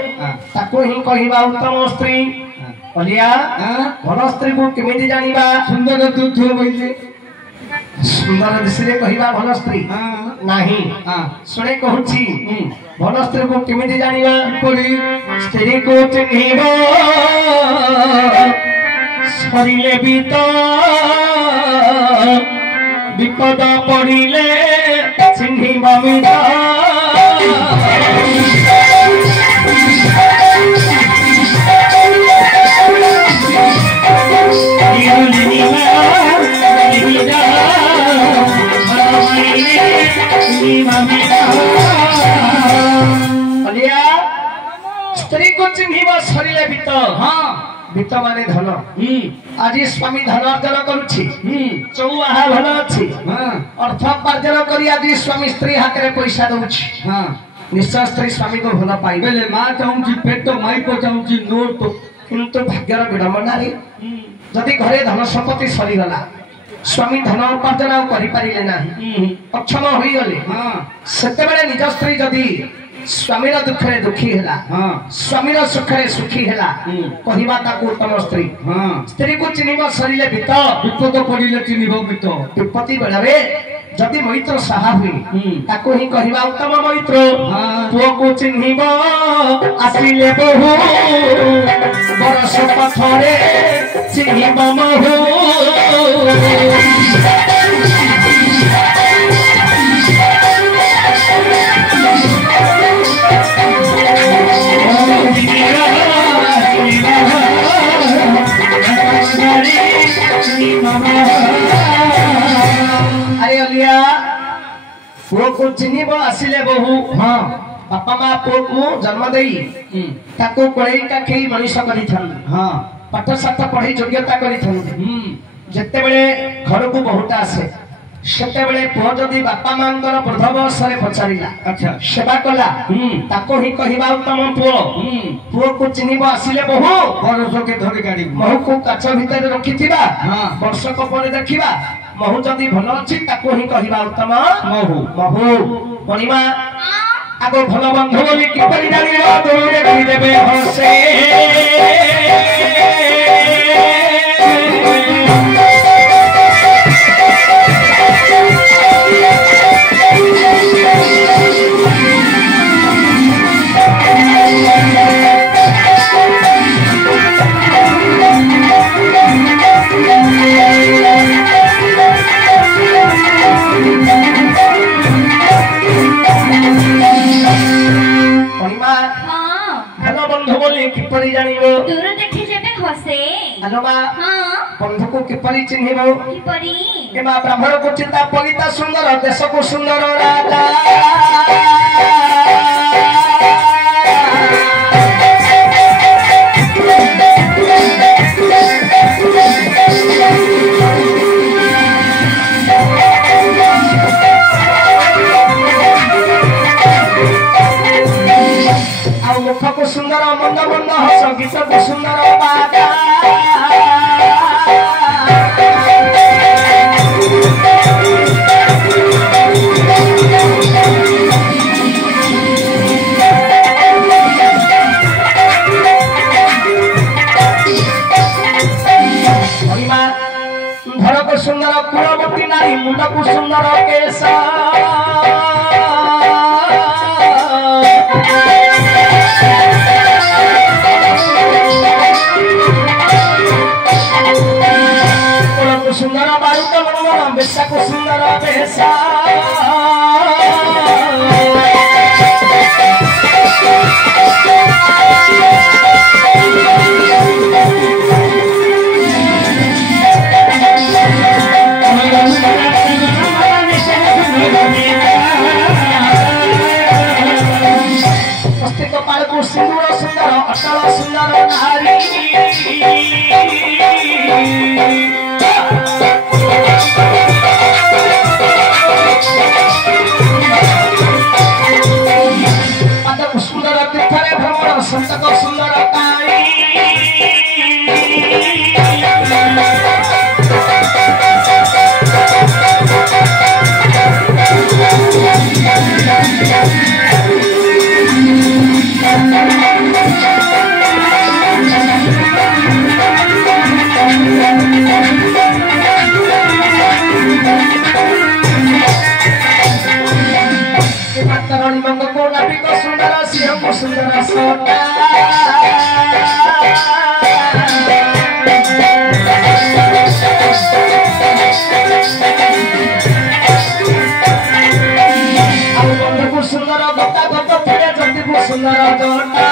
ताको ही कहिबा उत्तम स्त्री ओलिया भल स्त्री को केमिति जानिबा सुंदर तू थो बोले सुंदर दिसरे कहिबा भल स्त्री नाही सुने कहूची भल स्त्री को केमिति जानिबा पड़ी स्त्री को चिन्हिबा सरिले बीता विपद पड़िले चिन्हिबा मिता स्त्री को चिन्हिबा सरिले बीत बीत माने धन आज स्वामी धन अर्जन करुछि चौआहा भल अछि अर्थ उपार्जन करी आज स्वामी स्त्री हाथ रे पैसा दउछि निश्चय स्त्री स्वामी को भल पाई बेले मां चाहूची पेट माई को चाहूची नोट किंतु भाग्यर विडंबना रे जदि घरे धन संपत्ति सरी गला स्वामी धन उपार्जन करि पारिले नाही अक्षम होई गले सेते बेले निज स्त्री जदि स्वामीर दुख रे दुखी हैला स्वामीर सुख रे सुखी हैला कहिबा ताकू उत्तम स्त्री स्त्री को चिन्हिबा सरिले बीत विपद पड़िले चिन्हिबो बीत विपत्ति बेलारे जदि मैत्र साहा हुई ताकू ही कहिबा उत्तम मैत्र पुओ को चिन्हिबा आसिले बहु बरस पथरे चिन्हिबा महु अरे अलिया पुओ को चिन्हिब आसिले बहु बापा माँ पुओ को जन्म देई ताको कोई काखी मनीष करिथन पाठ साठ पढ़ी योग्यता करिथन जेते बेले घर को बहुटा आसे सेते बेले पुओ जदि बापा मांकर वृद्ध बयसरे पचारिला अच्छा सेवा कला ताको ही कहिबा उत्तम पुओ पुओ को चिन्हिब आसिले बहु बरस के धरि गाड़ी महु को काच भितर रखिथिबा वर्षक पर देखिबा महु जदि भल अछि ताको ही कहिबा उत्तम महु महु पणिमा आगो भल बंधु बोली किपरि जानिबा तोरे कहि देबे हसे किपरि जानिबो दूर देखि जेबे हसे अलोबा बंधु को किपरि चिन्हिबो किपरि एमा ब्राह्मण को चिंता पलिता सुंदर देश को सुंदर राजा मुख को सुंदर मंद मंद हस गीत को सुंदर बाजा घर को सुंदर कुलवती नारी मुंड को सुंदर केश सुंदर बालक मन बेशा को सुंदर बेशा सुंदर तीर्थरे भ्रमण संतक सुंदर सुंदर सिंह सुंदर सोटा सुंदर गता गत थे जति सुंदर जोटा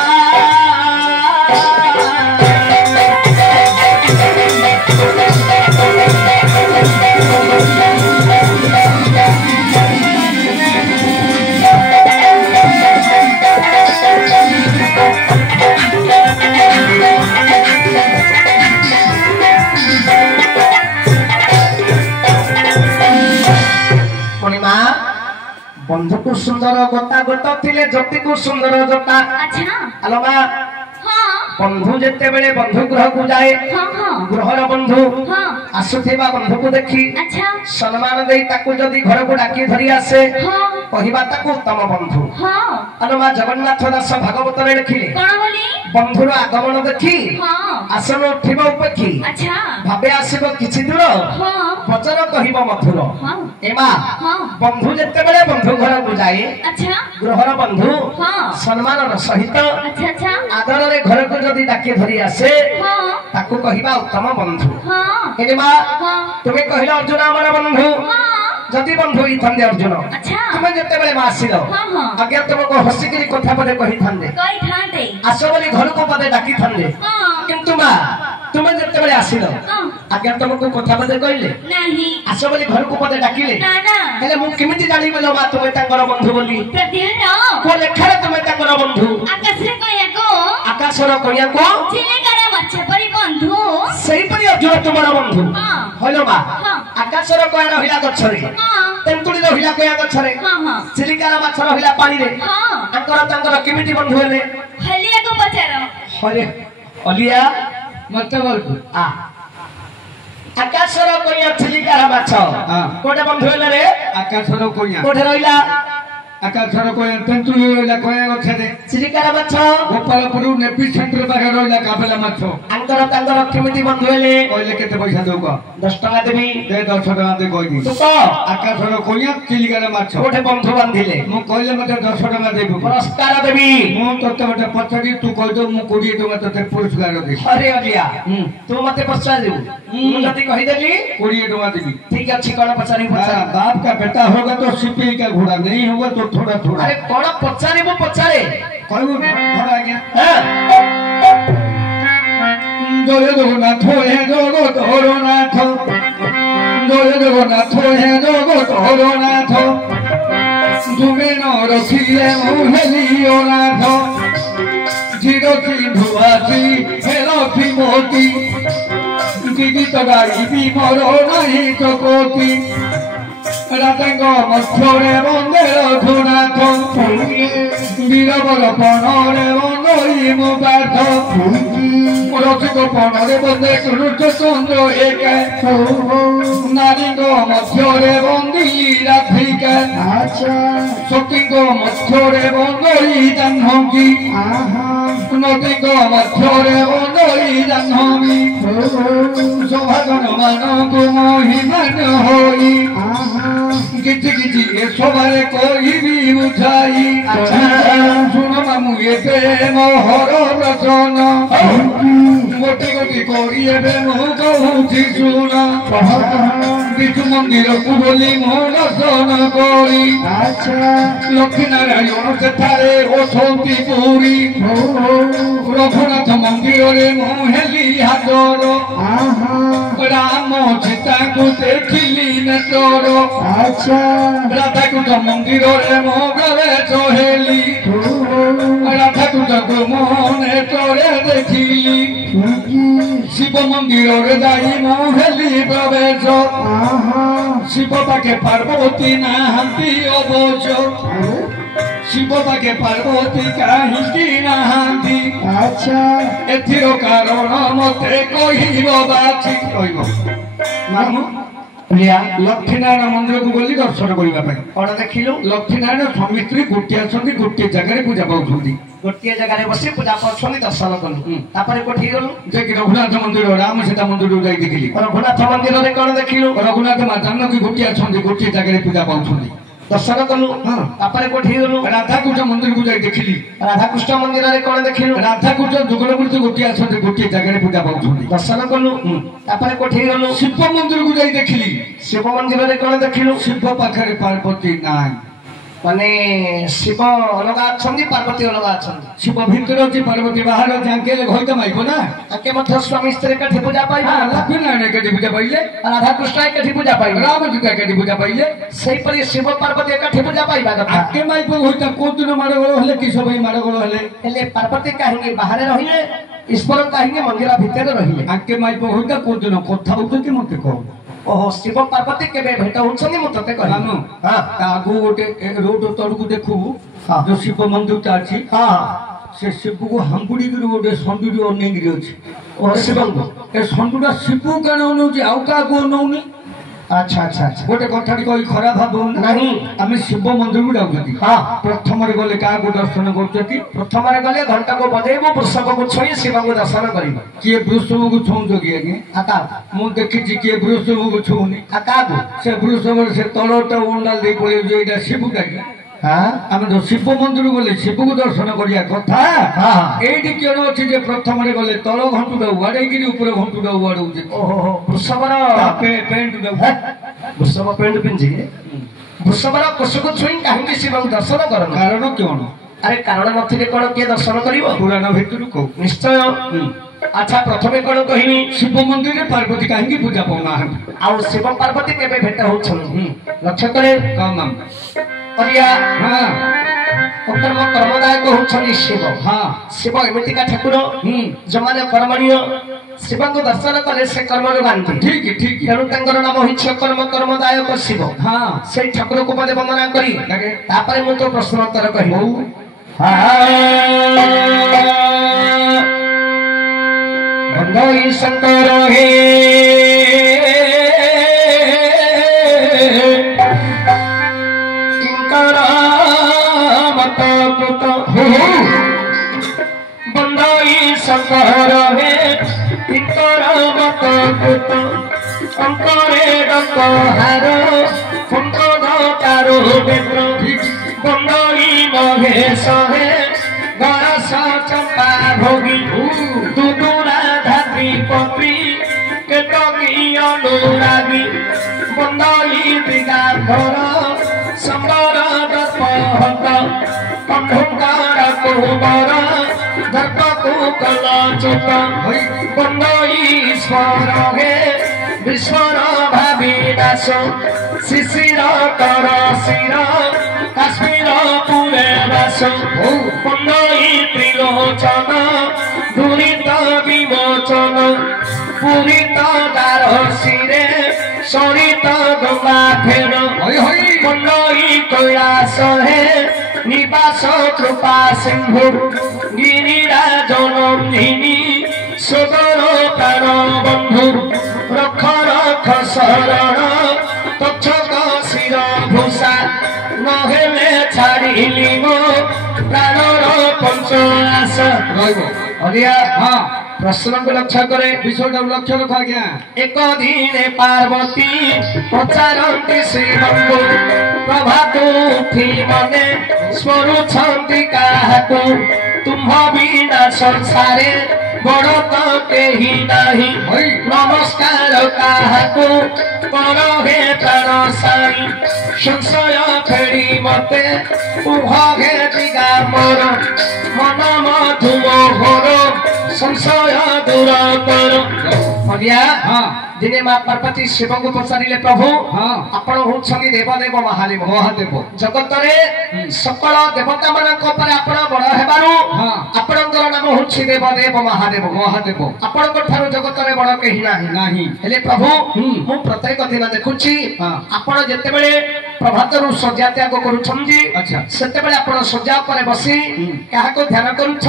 बंधु को सुंदर गोता गोता थिले जति को सुंदर जोटा अच्छा हेलो मां हां बंधु जेते बेले बंधु ग्रह को जाए हां हां ग्रहर बंधु हां आसुथिबा बंधु को देखी अच्छा सम्मान देई ताकू जदी घर को डाकी धरी आसे हां कहिबा ताकू उत्तम बंधु हां हेलो मां जगन्नाथ दास भागवत रे लिखिले कोन बोली बंधुर आगमन देखी हां आसन उठिबा उपेखी अच्छा भाबे आसीबो किछि दूर हां वचन कहिबो मधुर हां एमा हां बंधु जेते बेले बंधु घर को जाए अच्छा ग्रहर बंधु हां सम्मान सहित अच्छा अच्छा आदर रे घर को जदी डाकी धरी आसे हां ताकू कहिबा उत्तम बंधु हां एने मा हां तुमे कहिला अर्जुन हमर बंधु हां जदी बंधु ई थंदे अर्जुन अच्छा तुमे जेते बेले मासिलो हां हां आज्ञा तुमको हसिकिरी कथा पदे कहि थंदे कई ठाते आसो बोली घर को पदे डाकी थंदे हां किंतु मा तुमे जेते बेले आसिलो हां आज्ञा तुमको कथा पदे कहिले नहीं आसो बोली घर को पदे डाकिले ना ना हेले मु केमिति जानि बोलो मा तुमे तांगर बंधु बोली प्रतिहर को लेखारे तुमे तांगर बंधु आकाश रे कया को आकाशर कन्या को चिलिकार मच्छा परी बंधु सही परी अर्जुन तुमर बंधु हां हलो मा हां आकाशर कया रहिला गछरे हां तेंतुली रहिला कया गछरे हां हां चिलिकार माछ रहिला पानी रे हां आंकर तांकर केमिति बंधु हेले हलिया को पचारो हरे अलिया मत बोल आ आकाशर कया चिलिकार माछ हां कोटे बंधु हेले रे आकाशर कोया कोठे रहिला आकाशर कोया तेंतुली रहिला कोया गछरे चिलिकार माछ गोपालपुर नेपी सेंटर पाखे रहिला काबेला माछ आंकर तांकर केमिति बंधु हेले कहले केते पैसा दउ को 10 टका देबी दे 10 टका दे कहनी तू को आकाशर कोया चिलिकार माछ कोठे बंधु बांधिले मु कहले मते 10 टका देबो पुरस्कार देबी मु तोते मते पछडी तू कह दो मु 20 टका तोते पुरस्कार देबी अरे अलिया तू मते पछाजू मु जति कहि देली 20 टका देबी ठीक अच्छी कौन पचारी पचारी बाप का बेटा होगा तो सिपाही का घोड़ा नहीं होगा तो थोड़ा थोड़ा अरे कौन पचारी वो पचारे कहू थोड़ा गया हां दोले जगन्नाथ हे जगतनाथ दोले जगन्नाथ हे जगतनाथ तुमे न रखिले मोहलियो नाथ जीरो की धुआसी हे रखी मोती दिगी तगाई भी मरो नहीं चकोती रातंग मध्यरे बंदे रघुनाथ वीरबर पणरे बंदई मु पाठ रसिक पणरे बंदे कृष्ण चंद्र एक नारीग मध्यरे बंदी राधिका सतीग मध्यरे बंदई जाह्नवी नदीग मध्यरे बंदई जाह्नवी सौभागन मानक महिमान होई किछि किछि ए सबारे कहिबी बुझाई सुन मामु एते मोहर रचन गोटे गोटे करी एबे मु कहूछि सुन विष्णु मंदिर को बोली मो दर्शन करी लक्ष्मी नारायण सेठारे अछंती पुरी रघुनाथ मंदिर रे मु हेली हाजर राम सीता को देखिली नेतर राधा कुंड मंदिर रे मो प्रवेश हेली राधा तुझको मोहने तोरे देखिली शिव मंदिर जाई मोहली प्रवेश शिव पाखे पार्वती नाहांती अबोच शिव पाखे पार्वती काहिंकी नाहांती अच्छा एथिर कारण मते कहिब बाछि कहिब मामू लक्ष्मीनारायण मंदिर को गली दर्शन करने कौन देखिलु लक्ष्मीनारायण स्वामी स्त्री गोटे आसती गोटे जगह पूजा पाँच गोटे जगह बसी पूजा पाँच दर्शन कलु तापर कोठी गलु जे रघुनाथ मंदिर राम सीता मंदिर जाई देखिली रघुनाथ मंदिर रे कौन देखिलु रघुनाथ माता की गोटे आसती गोटे जगह पूजा पाँच दर्शन कलु तापर कोठी गलु राधाकृष्ण मंदिर को जाई देखिली राधाकृष्ण मंदिर रे कौन देखिलु राधाकृष्ण जुगलमूर्ति गोटे आसती गोटे जगह पूजा पाँच दर्शन कलु तापर कोठी गलु शिव मंदिर को जाई देखिली शिव मंदिर रे कौन देखिलु शिव पाखरे पार्वती नाय माने शिव अलग आछंदी पार्वती अलग आछंदी शिव भितर अछि पार्वती बाहर जांकेले घोइता माइबो ना आके मध्य स्वामी स्त्री कठी पूजा पाइबा लक्ष्मीनारायण कठी पूजा पाइले राधा कृष्ण कठी पूजा पाइबा राम जी कठी पूजा पाइले सही परि शिव पार्वती कठी पूजा पाइबा कथा आके माइबो घोइता कोन मारगोळ हले कि सबई मारगोळ हले हेले पार्वती काहेंगे बाहर रहिले ईश्वर काहेंगे मंदिर भीतर रहिले आके माइबो घोइता कोन कथा होत कि मते को ओहो शिव पार्वती केबे भेट होछनी मु तते कहला राम हां आगु गोटे रोड तड़कू देखू जो शिव मंदिर ता अछि हां से शिव को हांबुडी के गोटे संडुडी अनेंगिरी अछि ओ शिव ए संडुडा शिव कान अनुजी आउ का को नउनी अच्छा अच्छा अच्छा गोटे कथाटी कहि खराब भाबो नहीं आमे शिव मंदिर को जाउछती हां प्रथम रे गले का को दर्शन करछती प्रथम रे गले घंटा को बजेबो वृषभ को छोई शिव को दर्शन करिबो किए वृषभ को छौं कि आगे आका मु देखि किए वृषभ को छौनी आका को से वृषभ से तलटा उंडाल दे पळे जे एटा शिव काकी हां आमे तो शिव मंदिर गले शिव को दर्शन करिया कथा हां एडी केनो अछि जे प्रथम रे गले तल घंटुडा उवाडै कि ऊपर घंटुडा उवाडौ जे ओहो वृषभर पेंट दे वृषभ पेंट पिंजी वृषभर कोसको छुई काहेंगे शिव को दर्शन करन कारण क्यों अरे कारण नथिले कोन के दर्शन करिवो पुराण भितर को निश्चय अच्छा प्रथमे कोन कहिनी शिव मंदिर रे पार्वती काहेंगे पूजा पाउना आउ शिव पार्वती केबे भेट होछन लक्ष्य करे काम अरिया हां कर्म कर्मदायक होछन शिव हां शिव एमिति का ठाकुर जमाने कर्मणीय शिव को दर्शन कले से कर्म लगांती ठीक तेणु तांकर नाम होइछ कर्म कर्मदायक शिव हां से ठाकुर को पदे वंदना करी तापर मु तो प्रश्न उत्तर कहिबो बंदई शंकर हे किंकर मत पुत बंदई शंकर हे किंकर मत पुत अंकरे डक हार कुंक तारो बेत्र बंदई महेश हे गणेश चंपा भोगी दुदुरा धात्री पत्री केतकी अनुरागी बंदई दिगाधर संबर दत्त कंधुकार कुबर दत्त कुकल चुत बंदईश्वर हे विश्वर भाविनाश शिशिर कर शिर काश्मीर पुरे वास बंदई त्रिलोचन दुरित विमोचन पुरित दार शिरे सरित गंगा फेर बंदई कैलास हे निवास कृपा सिंधु गिरिराज नंदिनी सदर प्राण बंधु रख रख शरण तक्षक शिर भूषा नहेले छाड़िली मो प्राणर पंचनाश अरिया हां प्रश्न को लक्ष्य करे विषय को लक्ष्य रखा गया एक दिन पार्वती पचारंती शिवंगु प्रभात उठी मने स्मरुछंती काहाकु तुम बिना संसारे बड़ तो केही नाही नमस्कार काहाकु कर हे प्राण साई संशय फेरी मते उभगे दिगाम्बर मन मधुम घोर संशय दूर कर अलिया हाँ दिने माँ पार्वती शिव को पचारे प्रभु हाँ आपण होउछनी देवदेव महादेव महादेव जगत रे सकल देवता मानक पर आपण बड़ हेबारु हाँ आपणकर नाम होउछि देवदेव महादेव महादेव आपणक ठारो जगत रे बड़ केही नाही नहीं हेले प्रभु मु प्रत्येक दिन देखुछि हाँ आपण जेते बेले प्रभातरु सज्जा त्याग करूछंजी अच्छा सेते बेले आपण सज्जा पर बसी काहा को ध्यान करूछ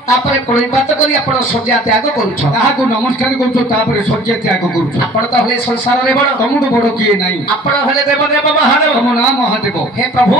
तापर प्रणिपात करी आपण सज्जा त्याग करूछ काहाको नमस्कार करूछ तापर सज्जा त्याग करूछ आपण तो हले संसार रे बड़ तमुडु बड़ किए नाही आपण हले देवदेव महादेव तम नाम महादेव हे प्रभु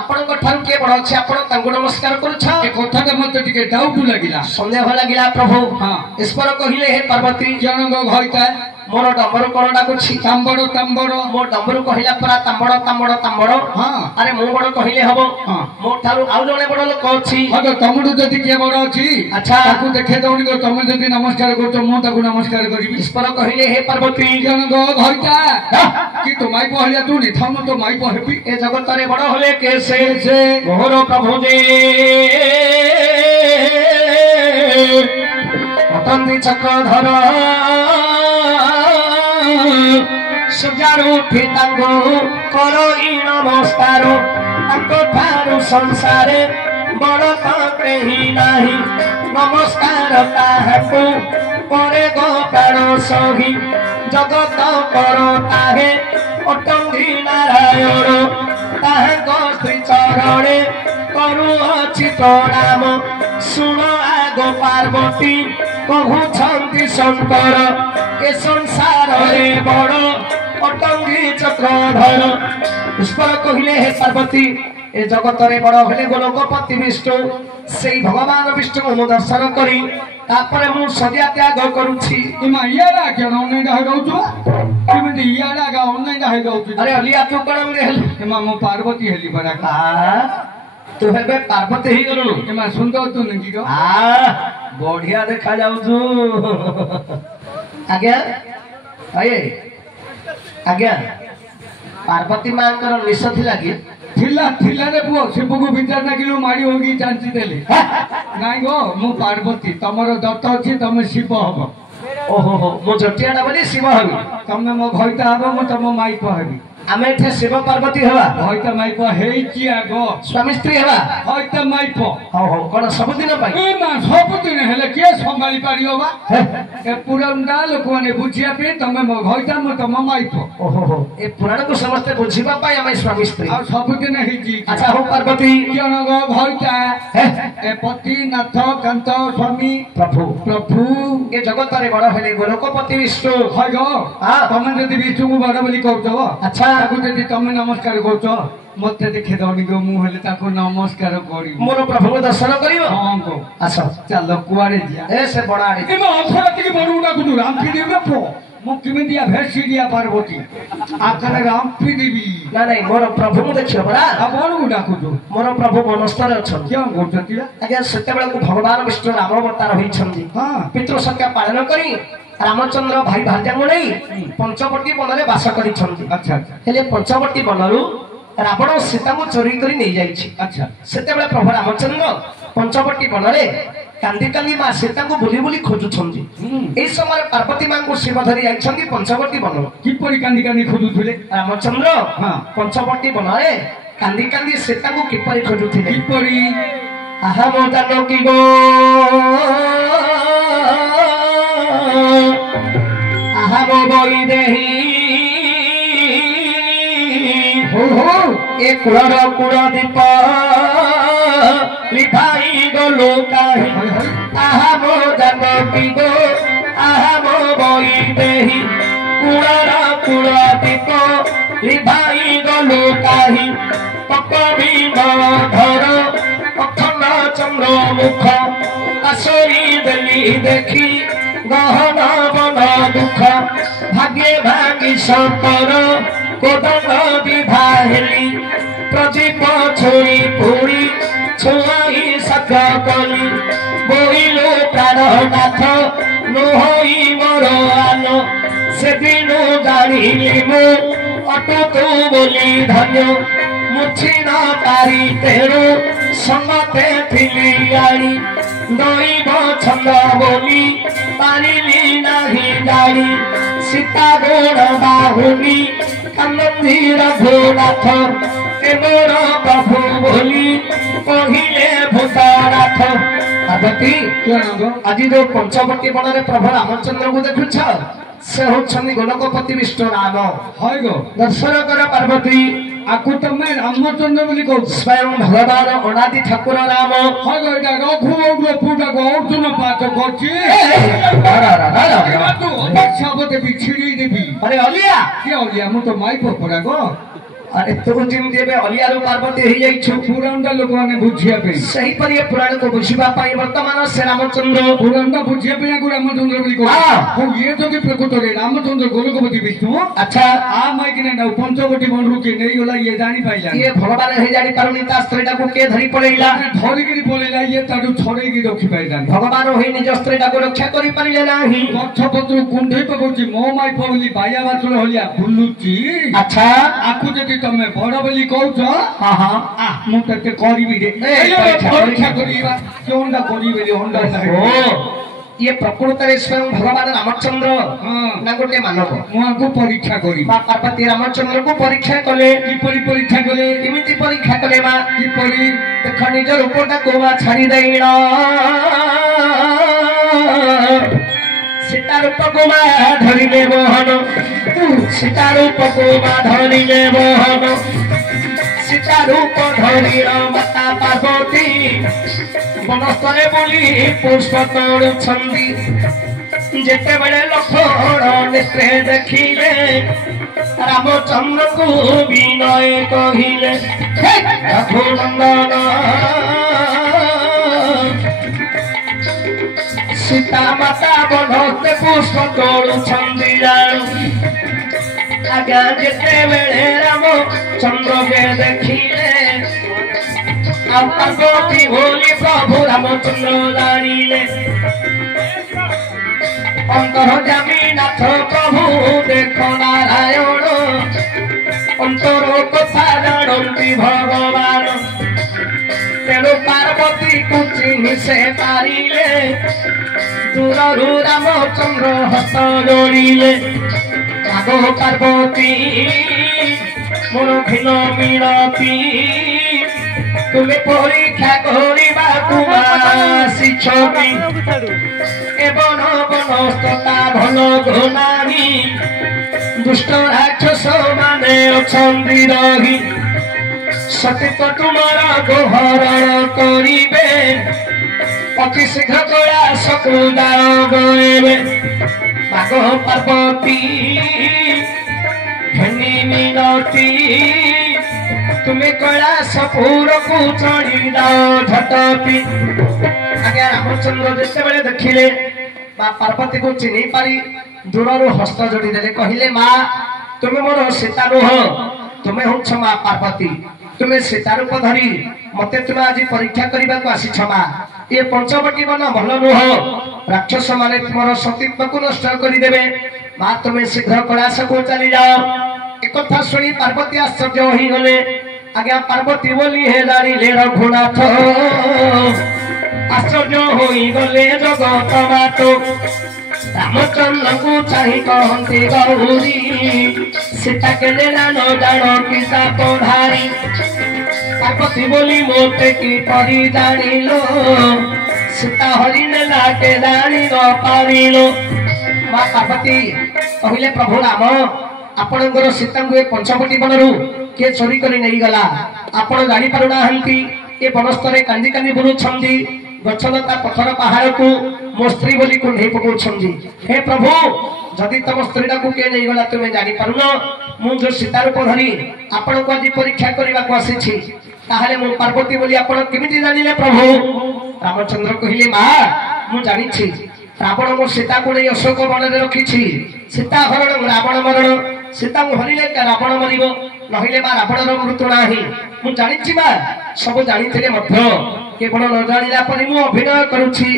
आपण को ठारू के बड़ अछि आपण तांगु नमस्कार करूछ ए कथाटा मते टिके डाउट लागिला संदेह लागिला प्रभु हाँ ईश्वर कहिले हे पार्वती जनंग घइता मोर डमरू कोन डाकुछि तांबड़ तांबड़ मो डमरू कहिला परा तांबड़ तांबड़ तांबड़ हाँ अरे मो बड़ कहिले हबो हाँ मो ठारू आउ जने बड़ लोक अछि हद तमुडु जदि के बड़ अछि अच्छा ताकू देखे दउनी को तमे जदि नमस्कार करतो मु ताकू नमस्कार करबी ईश्वर कहिले हे पार्वती जनंग घइता कि तो माई पहलिया तू नि थम तो माई पहेबी ए जगत रे बड़ होले कैसे से मोर प्रभु जे अतंदी चक्रधर सजारू फितांगो करो इ नमस्कार ताको ठारू संसारे बड़ केही नाही नमस्कार ताहाको करे गो प्राण सही जगत करो ताहे अटंगी नारायण ताहाको श्री चरणे करू अछि प्रणाम सुन आगो पार्वती कहूछंती शंकर ए संसार रे बड़ अटंगी चक्रधर ईश्वर कहिले हे पार्वती ए जगत रे बड़ हेले गोलोकपति विष्णु सेई भगवान विष्णु को दर्शन करी तापरे मु सज्जा त्याग करूछि इमा यारा के नौने रह रहउछु किमि यारा का ऑनलाइन रह रहउछु अरे अलिया तू कणम रे हेल इमा मो पार्वती हेली बरा का तू हेबे पार्वती ही गलु इमा सुंदर तू नंगी रो बढ़िया देखा जाउछु आज्ञा आये आज्ञा पार्वती मांकर निश थिला कि थिला थिला रे पुओ शिवको विचार ना किलो मारी होगी चांची देले नाइ गो मु पार्वती तमरो दत्त अछि तमे शिव हबो ओहो हो मो जटियाडा बोली शिव हबी तमे मो भइता हबो मु तम माई पहबी आमे एठे शिव पार्वती हेबा भइता माई प हेची आगो स्वामी स्त्री हेबा भइता माई प हो हो कोन सब दिन पाई ए मा सब दिन हेले के संभाली पारियो बा ए पुरंदा लोक माने बुझिया पे तमे मो भइता मो तम माई प ओहो हो ए पुराण को समस्त बुझिबा पाई आमे स्वामी स्त्री आ सब दिन हेची अच्छा हो पार्वती जनग भइता ए पति नाथ कांत स्वामी प्रभु प्रभु ए जगत रे बड़ हेले गोलोकपति विष्णु हाय गो हां तमे जदि विष्णु को बड़ बोली कहतो अच्छा ताकू जदि तमे नमस्कार करतो मते देखे दौनी गो मु हेले ताकू नमस्कार करी मोर प्रभु को दर्शन करियो हां को अच्छा चल कुआरे जिया ए से बड़ाड़ी ए मा अथरा के बरुडा कुदु राम की देवी पो मु किमे दिया भेसी दिया पार्वती आकरे राम की देवी ना नहीं मोर प्रभु को देखियो बड़ा आ बरुडा कुदु मोर प्रभु मनस्तर अछन क्या करततिया आज्ञा सेते बेला को भगवान विष्णु राम अवतार होइछंदी हां पितृ सत्या पालन करी रामचंद्र भाई भार्याଙ୍କୁ ନେଇ पंचवटी ବନରେ ବାସ କରିଛନ୍ତି अच्छा अच्छा ହେଲେ पंचवटी ବନରୁ ରାବଣ ସୀତାଙ୍କୁ ଚୋରି କରି ନେଇ ଯାଇଛି अच्छा ସେତେବେଳେ ପ୍ରଭୁ ରାମଚନ୍ଦ୍ର पंचवटी ବନରେ କାନ୍ଦି କାନ୍ଦି ମା ସୀତାଙ୍କୁ ବୁଲି ବୁଲି ଖୋଜୁଛନ୍ତି ଏହି ସମୟରେ ପାର୍ବତୀ ମାଙ୍କୁ ଶିବ ଧରି ଯାଇଛନ୍ତି पंचवटी ବନ किपरि कांदी कांदी खोजुथुले रामचंद्र हां पंचवटी ବନରେ କାନ୍ଦି କାନ୍ଦି ସୀତାଙ୍କୁ କିପରି ଖୋଜୁଥିଲେ किपरि आहा ମୋ ଜାନକୀ ଗୋ आहा मो बोई देही हो हो ए कुळर कुळ दीप लिभाई गलो काही आहा मो जानकी गो आहा मो बोई देही कुळर कुळ दीप लिभाई गलो काही पकड़ी धर अखंड चंद्र मुख आसरी देली देखी गहन बन दुख भाग्ये भागी शंकर कोदन विभाहेली प्रदीप छोड़ी पूरी छुआई सत्य कली बोइलो प्राणनाथ नुहई मोर आनो से दिनु जानिली मु अटुतु बोली धन्य मुछि न पारी तेरु समते थिली आनी दैव छंद बोली पारिली नाही ଜାଣି ସୀତା ଗୋଡ଼ ବାହୁନି କାନ୍ଦନ୍ତି ରଘୁନାଥ ଏ ମୋର ପ୍ରଭୁ ବୋଲି କହିଲେ ଭୂତନାଥ। ପାର୍ବତୀ ଆଜି ଯୋଉ ପଞ୍ଚବଟୀ ବନରେ ପ୍ରଭୁ ରାମଚନ୍ଦ୍ରଙ୍କୁ ଦେଖୁଛ ସେ ହଉଛନ୍ତି ଗୋଲକପତି ବିଷ୍ଣୁ ରାମ। হয় গো ଦର୍ଶନ କର ପାର୍ବତୀ আকু তুমি রামচন্দ্র বলি কହୁଛ ସ୍ୱୟଂ ଭଗବାନ ଅନାଦି ଠାକୁର ରାମ। হয় গো এটা রঘুবংশ পুটাকে অর্জুন পাত করছি সাবতে বিছিড়ি দেবি আরে অলিয়া কি অলিয়া মু তো মাইপ পড়া গো আরে তোর যেମିତି ଏବେ ଅଲିଆରୁ ପାର୍ବତୀ ହେଇଯାଇଛୁ পুরাণটা ଲୋକମାନେ ବୁଝିବା ପାଇଁ ସେହିପରି ଏ ପୁରାଣକୁ ବୁଝିବା ପାଇଁ ବର୍ତ୍ତମାନ ସେ ରାମଚନ୍ଦ୍ର ପୁରାଣଟା ବୁଝିବା ପାଇଁ ଆକୁ ରାମଚନ୍ଦ୍ର ବୋଲି କହୁଛି ଇଏ ଯଦି ପ୍ରକୃତରେ ରାମଚନ୍ଦ୍ର ଗୋଲକପତି ବିଷ୍ଣୁ ଆଚ୍ଛା ଆ ମାଇକିନା ନା ପଞ୍ଚବଟୀ ବନରୁ କିଏ ନେଇଗଲା ଇଏ ଜାଣିପାଇଲା ଇଏ ଭଗବାନ ହେଇ ଜାଣିପାରୁନି ତା ସ୍ତ୍ରୀଟାକୁ କିଏ ଧରି ପଳେଇଲା ଧରିକିରି ପଳେଇଲା ଇଏ ତାଠୁ ଛଡେଇକି ରଖିପାରିଲାନି ଭଗବାନ ହୋଇ ନିଜ ସ୍ତ୍ରୀଟାକୁ ରକ୍ଷା କରିପାରିଲେ ନାହିଁ ଗଛ ପତ୍ର କୁଣ୍ଢେଇ ପକଉଛି ମୋ ମାଇପ ବୋଲି ବାୟା ବାଛୁର ଭଳିଆ ବୁଲୁଛି ଆଚ୍ଛା ଆକୁ ଯଦି ତମେ ବଡ ବୋଲି କହୁଛ ହଁ ହଁ ମୁଁ ତତେ କରିବି ରେ ପରୀକ୍ଷା କରିବା କେଉଁଟା କରିବି ହଣ୍ଡା ଓ ଇଏ ପ୍ରକୃତରେ ସ୍ୱୟଂ ଭଗବାନ ରାମଚନ୍ଦ୍ର ନା ଗୋଟେ ମାନବ ମୁଁ ଆକୁ ପରୀକ୍ଷା କରିବି ମା ପାର୍ବତୀ ରାମଚନ୍ଦ୍ରକୁ ପରୀକ୍ଷା କଲେ କିପରି ପରୀକ୍ଷା କଲେ କେମିତି ପରୀକ୍ଷା କଲେ ମା କିପରି ଦେଖ ନିଜ ରୂପଟାକୁ ମା ଛାଡ଼ି ଦେଇଣ ସୀତା ରୂପକୁ ମା ଧରିଲେ ମୋହନ ସୀତା ରୂପକୁ ମା ଧରିଲେ ମୋହନ ସୀତା ରୂପ ଧରିର ମାତା ପାର୍ବତୀ ବନସ୍ତରେ ବୋଲି ପୁଷ୍ପ ତୋଳୁଛନ୍ତି ଯେତେବେଳେ ଲକ୍ଷ୍ମଣ ନେତ୍ରେ ଦେଖିଲେ ରାମଚନ୍ଦ୍ରକୁ ବିନୟ କହିଲେ ରଘୁନନ୍ଦନ ସୀତା ମାତା ବନସ୍ତେ ପୁଷ୍ପ ତୋଳୁଛନ୍ତି ଆଜ୍ଞା ଯେତେବେଳେ ରାମଚନ୍ଦ୍ରକେ ଦେଖିଲେ ଆଉ ପାର୍ବତୀ ବୋଲି ପ୍ରଭୁ ରାମଚନ୍ଦ୍ର ଜାଣିଲେ ଅନ୍ତର୍ଯାମୀ ନାଥ ପ୍ରଭୁ ଦେଖ ନାରାୟଣ ଅନ୍ତର କଥା ଜାଣନ୍ତି ଭଗବାନ ତେଣୁ ପାର୍ବତୀକୁ ଚିହ୍ନି ସେ ପାରିଲେ ଦୂରରୁ ରାମଚନ୍ଦ୍ର ହାତ ଯୋଡ଼ିଲେ ରାଗ ପାର୍ବତୀ ମୋର ଘିନ ମିଳତି ତୁମେ ପରୀକ୍ଷା କରିବାକୁ ଆସିଛ କି ଏ ବନ ବନସ୍ତତା ଭଲ ନାହିଁ ଦୁଷ୍ଟ ରାକ୍ଷସ ମାନେ ଅଛନ୍ତି ରହି ସତୀତ ତୁମର ଗୋହରଣ କରିବେ ଅତି ଶୀଘ୍ର କୈଳାସକୁ ଦାଳ ଗଏବେ ରାଗ ପାର୍ବତୀ ଘେନି ମିନତି ତୁମେ କୈଳାସପୁରକୁ ଚଢି ଯାଅ ଝଟପି ଆଜ୍ଞା ରାମଚନ୍ଦ୍ର ଯେତେବେଳେ ଦେଖିଲେ ମା ପାର୍ବତୀକୁ ଚିହ୍ନି ପାରି ଦୂରରୁ ହସ୍ତ ଯୋଡ଼ିଦେଲେ କହିଲେ ମା ତୁମେ ମୋର ସୀତା ନୁହ ତୁମେ ହଉଛ ମା ପାର୍ବତୀ ତୁମେ ସୀତା ରୂପ ଧରି ମତେ ତୁମେ ଆଜି ପରୀକ୍ଷା କରିବାକୁ ଆସିଛ ମା ଏ ପଞ୍ଚବଟୀ ବନ ଭଲ ନୁହ ରାକ୍ଷସ ମାନେ ତୁମର ସତୀତ୍ୱକୁ ନଷ୍ଟ କରିଦେବେ ମା ତୁମେ ଶୀଘ୍ର କୈଳାସକୁ ଚାଲି ଯାଅ একথা শুনি পার্বতী আশ্চর্য হয়ে গলে আজ্ঞা পার্বতী বলি হে জানিলে রঘুনাথ আশ্চর্য হয়ে গলে জগত মাত রামচন্দ্রକୁ চাহি কহନ୍ତି গৌরী সীতাকে নেলা ন জাণ কি সাপ ধারি পার্বতী বলি মোতে কি পরি জানিল সীতা হরি নেলা কে জানি ন পারিল মা পার্বতী কহিলে প্রভু রাম ଆପଣଙ୍କର ସୀତାଙ୍କୁ ଏ ପଞ୍ଚବଟୀ ବନରୁ କିଏ ଚୋରି କରି ନେଇଗଲା ଆପଣ ଜାଣିପାରୁନାହାନ୍ତି ଏ ବନସ୍ତରେ କାନ୍ଦି କାନ୍ଦି ବୁଲୁଛନ୍ତି ଗଛଲତା ପଥର ପାହାଡ଼କୁ ମୋ ସ୍ତ୍ରୀ ବୋଲି କୁଣ୍ଢେଇ ପକାଉଛନ୍ତି ହେ ପ୍ରଭୁ ଯଦି ତମ ସ୍ତ୍ରୀଟାକୁ କିଏ ନେଇଗଲା ତୁମେ ଜାଣିପାରୁନ ମୁଁ ଯୋଉ ସୀତା ରୂପ ଧରି ଆପଣଙ୍କୁ ଆଜି ପରୀକ୍ଷା କରିବାକୁ ଆସିଛି ତାହେଲେ ମୁଁ ପାର୍ବତୀ ବୋଲି ଆପଣ କେମିତି ଜାଣିଲେ ପ୍ରଭୁ ରାମଚନ୍ଦ୍ର କହିଲେ ମା ମୁଁ ଜାଣିଛି ରାବଣ ମୋ ସୀତାକୁ ନେଇ ଅଶୋକ ବନରେ ରଖିଛି ସୀତା ହରଣ ରାବଣ ମରଣ ସୀତାଙ୍କୁ ହରିଲେ ରାବଣ ମରିବ ନହେଲେ ବା ରାବଣର ମୃତ୍ୟୁ ନାହିଁ ମୁଁ ଜାଣିଛି ମା ସବୁ ଜାଣିଥିଲେ ମଧ୍ୟ କେବଳ ନ ଜାଣିଲା ପରେ ମୁଁ ଅଭିନୟ କରୁଛି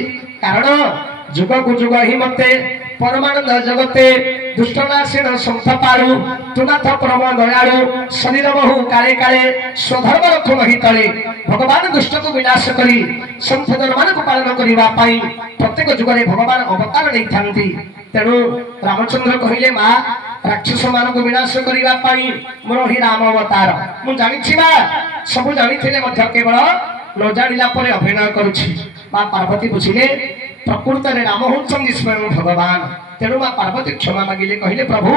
କାରଣ ଯୁଗକୁ ଯୁଗ ହିଁ ମତେ ପରମାନନ୍ଦ ଜଗତେ दुष्टनाशीन संथ पारू तुनाथ परम दयालु शरीर बहु काले काले स्वधर्म रक्षण हितले भगवान दुष्ट को विनाश करी संथ धर्म को पालन करने प्रत्येक जुगरे भगवान अवतार नहीं थांती तेणु रामचंद्र कहले माँ राक्षस मान को विनाश करने मोर ही राम अवतार मुझे जानी सब जानी केवल न जाना अभिनय करुछि माँ पार्वती बुझिले प्रकृत राम होउछन्ति स्वयं भगवान तेणु माँ पार्वती क्षमा मागिले कहले प्रभु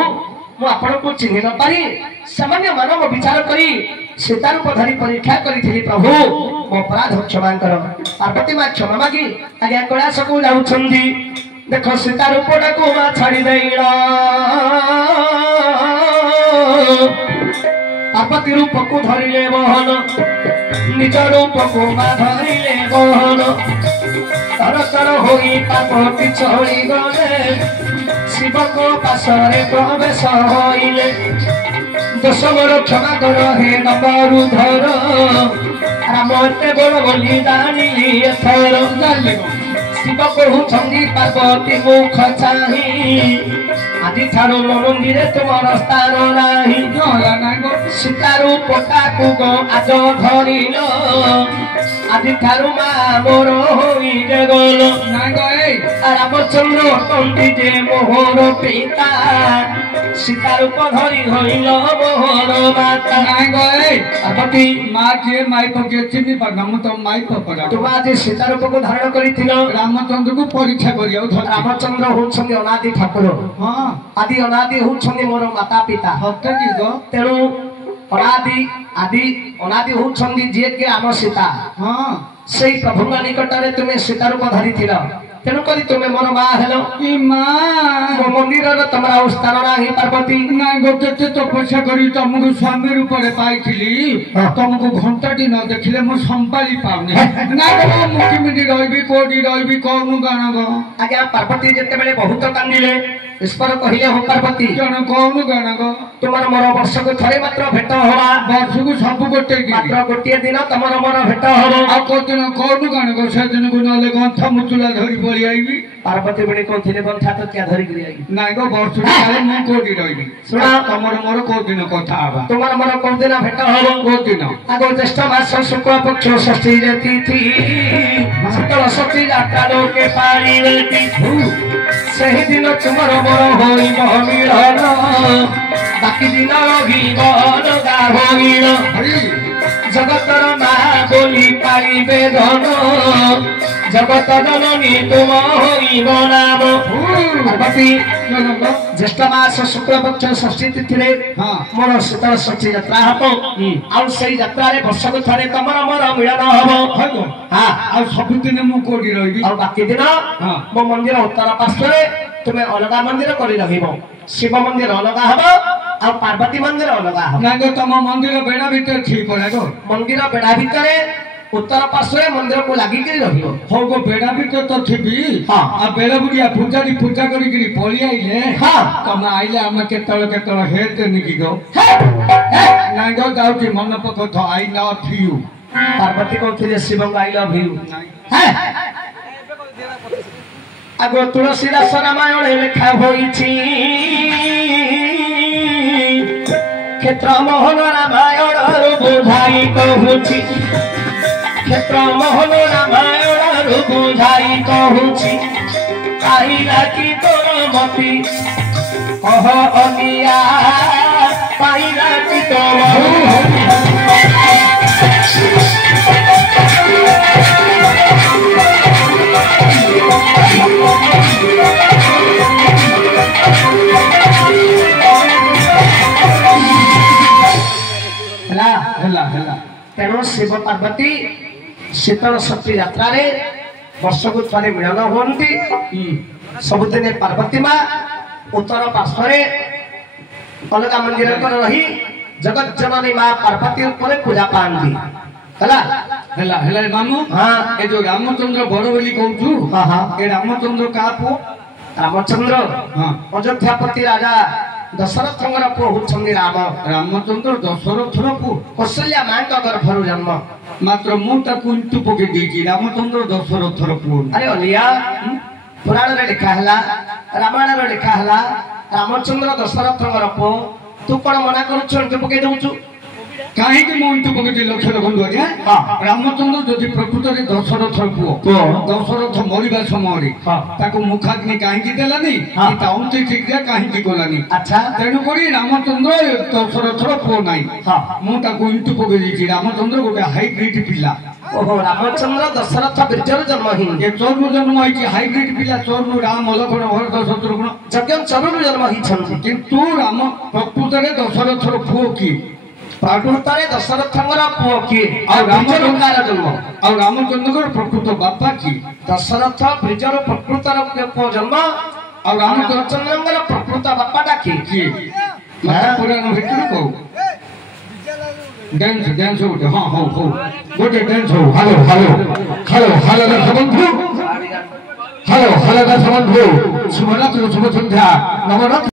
मु आपण को चिन्ह न पारी सामान्य मानव विचार करी सीता रूप धरी परीक्षा करी प्रभु मो अपराध क्षमा कर पार्वती माँ क्षमा मागी आज्ञा कैलाश को जाउछन्ति देखो सीता रूपटा को माँ छाड़ी देइल पार्वती रूप को धरिले बहन निज रूप को माँ धरिले बहन तर तर होई पार्वती चली गले शिव को पाशरे प्रवेश होइले दोष मोर क्षमा कर हे नवरुधर राम एते बड़ बोली जानिली एथर शिव कहउछन्ति पार्वती मुख चाही आदि ठारो मंदिर तुमर स्थान नाही सीता रूपटा को आज धरिल आदि ठारू माँ मोर होई गल रामचंद्र कंदी जे मोहर पिता सीता रूप धरी हईल मोहर माता पार्वती माँ के माई पके चिन्ह पाना मु तो माई पकड़ा तुम आज सीता रूप को धारण करिथिल रामचंद्र को परीक्षा करियो रामचंद्र होउछन्ति अनादि ठाकुर हां आदि अनादि होउछन्ति मोर माता पिता सत्य की गो तेणु अनादि आदि अनादि होउछन्ति जे के आम सीता हां सेई प्रभुंगा निकटरे तुमे सीता रूप धरिथिल तेणु करी तुमे मोर माँ हेलो ई माँ मो मंदिर तमरा स्थान नाही पार्वती ना गोटे तपस्या करी तुमको स्वामी रूप में पाइथिली तुमको घंटाटी न देखिले मु संभाली पाउनी ना मु किमिति रहबी कोडी रहबी कोनु गाना गो आज्ञा पार्वती जेते बेले बहुत कांदिले ईश्वर कहले हो पार्वती जन कोनु गाना गो तुमर मोर वर्ष को थरे मात्र भेट होला वर्ष को सब गोटे की मात्र गोटे दिन तुमर मोर भेट होला आ को दिन कोनु गाना गो से दिन को नले गंथा मुचुला धरी पड़ी आईबी पार्वती बणी कहथिले गंथा तो क्या धरी करी आईबी ना गो वर्ष को मु कोडी रहबी सुना तुमर मोर को दिन कथा आबा तुमर मोर को दिन भेट होला को दिन आगो ज्येष्ठ मास शुक्ल पक्ष षष्ठी तिथि शीतल षष्ठी यात्रा लोके पानी रेती सही दिन तुमर मोर होई मिलन बाकी दिन अलगा होइल जगतर माँ बोली पाइबे धन जगत जननी तुम होइब नाम पार्वती ज्येष्ठ मास शुक्ल पक्ष षष्ठी तिथि मोर शीतल षष्ठी यात्रा हम आउ से यात्रा वर्षक थे तुम मोर मिलन हम आ सब दिन मु कोडी रहबी आ बाकी दिन मो मंदिर उत्तर पार्श्व तुम्हें अलग मंदिर कर शिव मंदिर अलग हम आ पार्वती मंदिर अलग हम ना तुम मंदिर बेड़ा भीतर थी पड़े गो मंदिर बेड़ा भीतर उत्तर पार्श्व मंदिर को लगिक हो गो बेड़ा भीतर तो थी आ बेड़ा बुढ़िया पूजारी पूजा करी पड़ी आइले तुम आइले आम केतल हेल्थ निकी गो ना गो जाऊँ मन पक आई लव यू पार्वती कहते शिव आई लव यू आगो तुलसीदास रामायण लेखा होइछि क्षेत्र मोहन रामायण बुझाई कहूछि क्षेत्र मोहन रामायण बुझाई कहूछि काहिला की तोर मति कह अनिया पाइला की तोर तेणु शिव पार्वती शीतल षष्ठी यात्रा वर्ष को थे मिलन हुंती सबुदिन पार्वती माँ उत्तर पार्श्व अलग मंदिर रही जगत जननी माँ पार्वती ऊपर पूजा पाती मामू हाँ ये जो रामचंद्र बड़ बोली कहूँ ये रामचंद्र का पुओ रामचंद्र अयोध्यापति राजा दशरथ पुओ होउछन्ति राम रामचंद्र दशरथर पुओ कौशल्या माँ गर्भर जन्म मात्र मुझे इंटू पके देगी रामचंद्र दशरथर पुओ अरे अलिया पुराण रे लिखा है रामायण रे लिखा है रामचंद्र दशरथ पुओ तू कौन मना कर पकई दौचु कहीं मुझे पकड़ लक्ष्य रखु आज्ञा रामचंद्र जदि प्रकृत में दशरथ पुओ दशरथ मरवा समय मुखाग्नि कहीं देलानी ठीक कहीं गलानी तेणुक रामचंद्र दशरथर पुओ ना मुझे इंटु पकई रामचंद्र गोटे हाइब्रिड पिला ओहो रामचंद्र दशरथ बीर्जर जन्म ही ये चोरनु जन्म होई हाइब्रिड पिला चोरनु राम लक्ष्मण भरत शत्रुघ्न जगन चरुनु जन्म ही किंतु राम प्रकृत में दशरथर पुओ किए प्रकृत में दशरथंगर पुओ किए रामचंद्र जन्म आ रामचंद्र प्रकृत बापा किए दशरथ ब्रिजर प्रकृतर पुओ जन्म आ रामचंद्र प्रकृत बापाटा किए पुराण भितर कहू डांस डांस गोटे हाँ हो गोटे डांस हो हेलो हेलो हेलो हेलो बंधु हेलो हेलो बंधु शुभ रात्रि शुभ संध्या नवरात्र।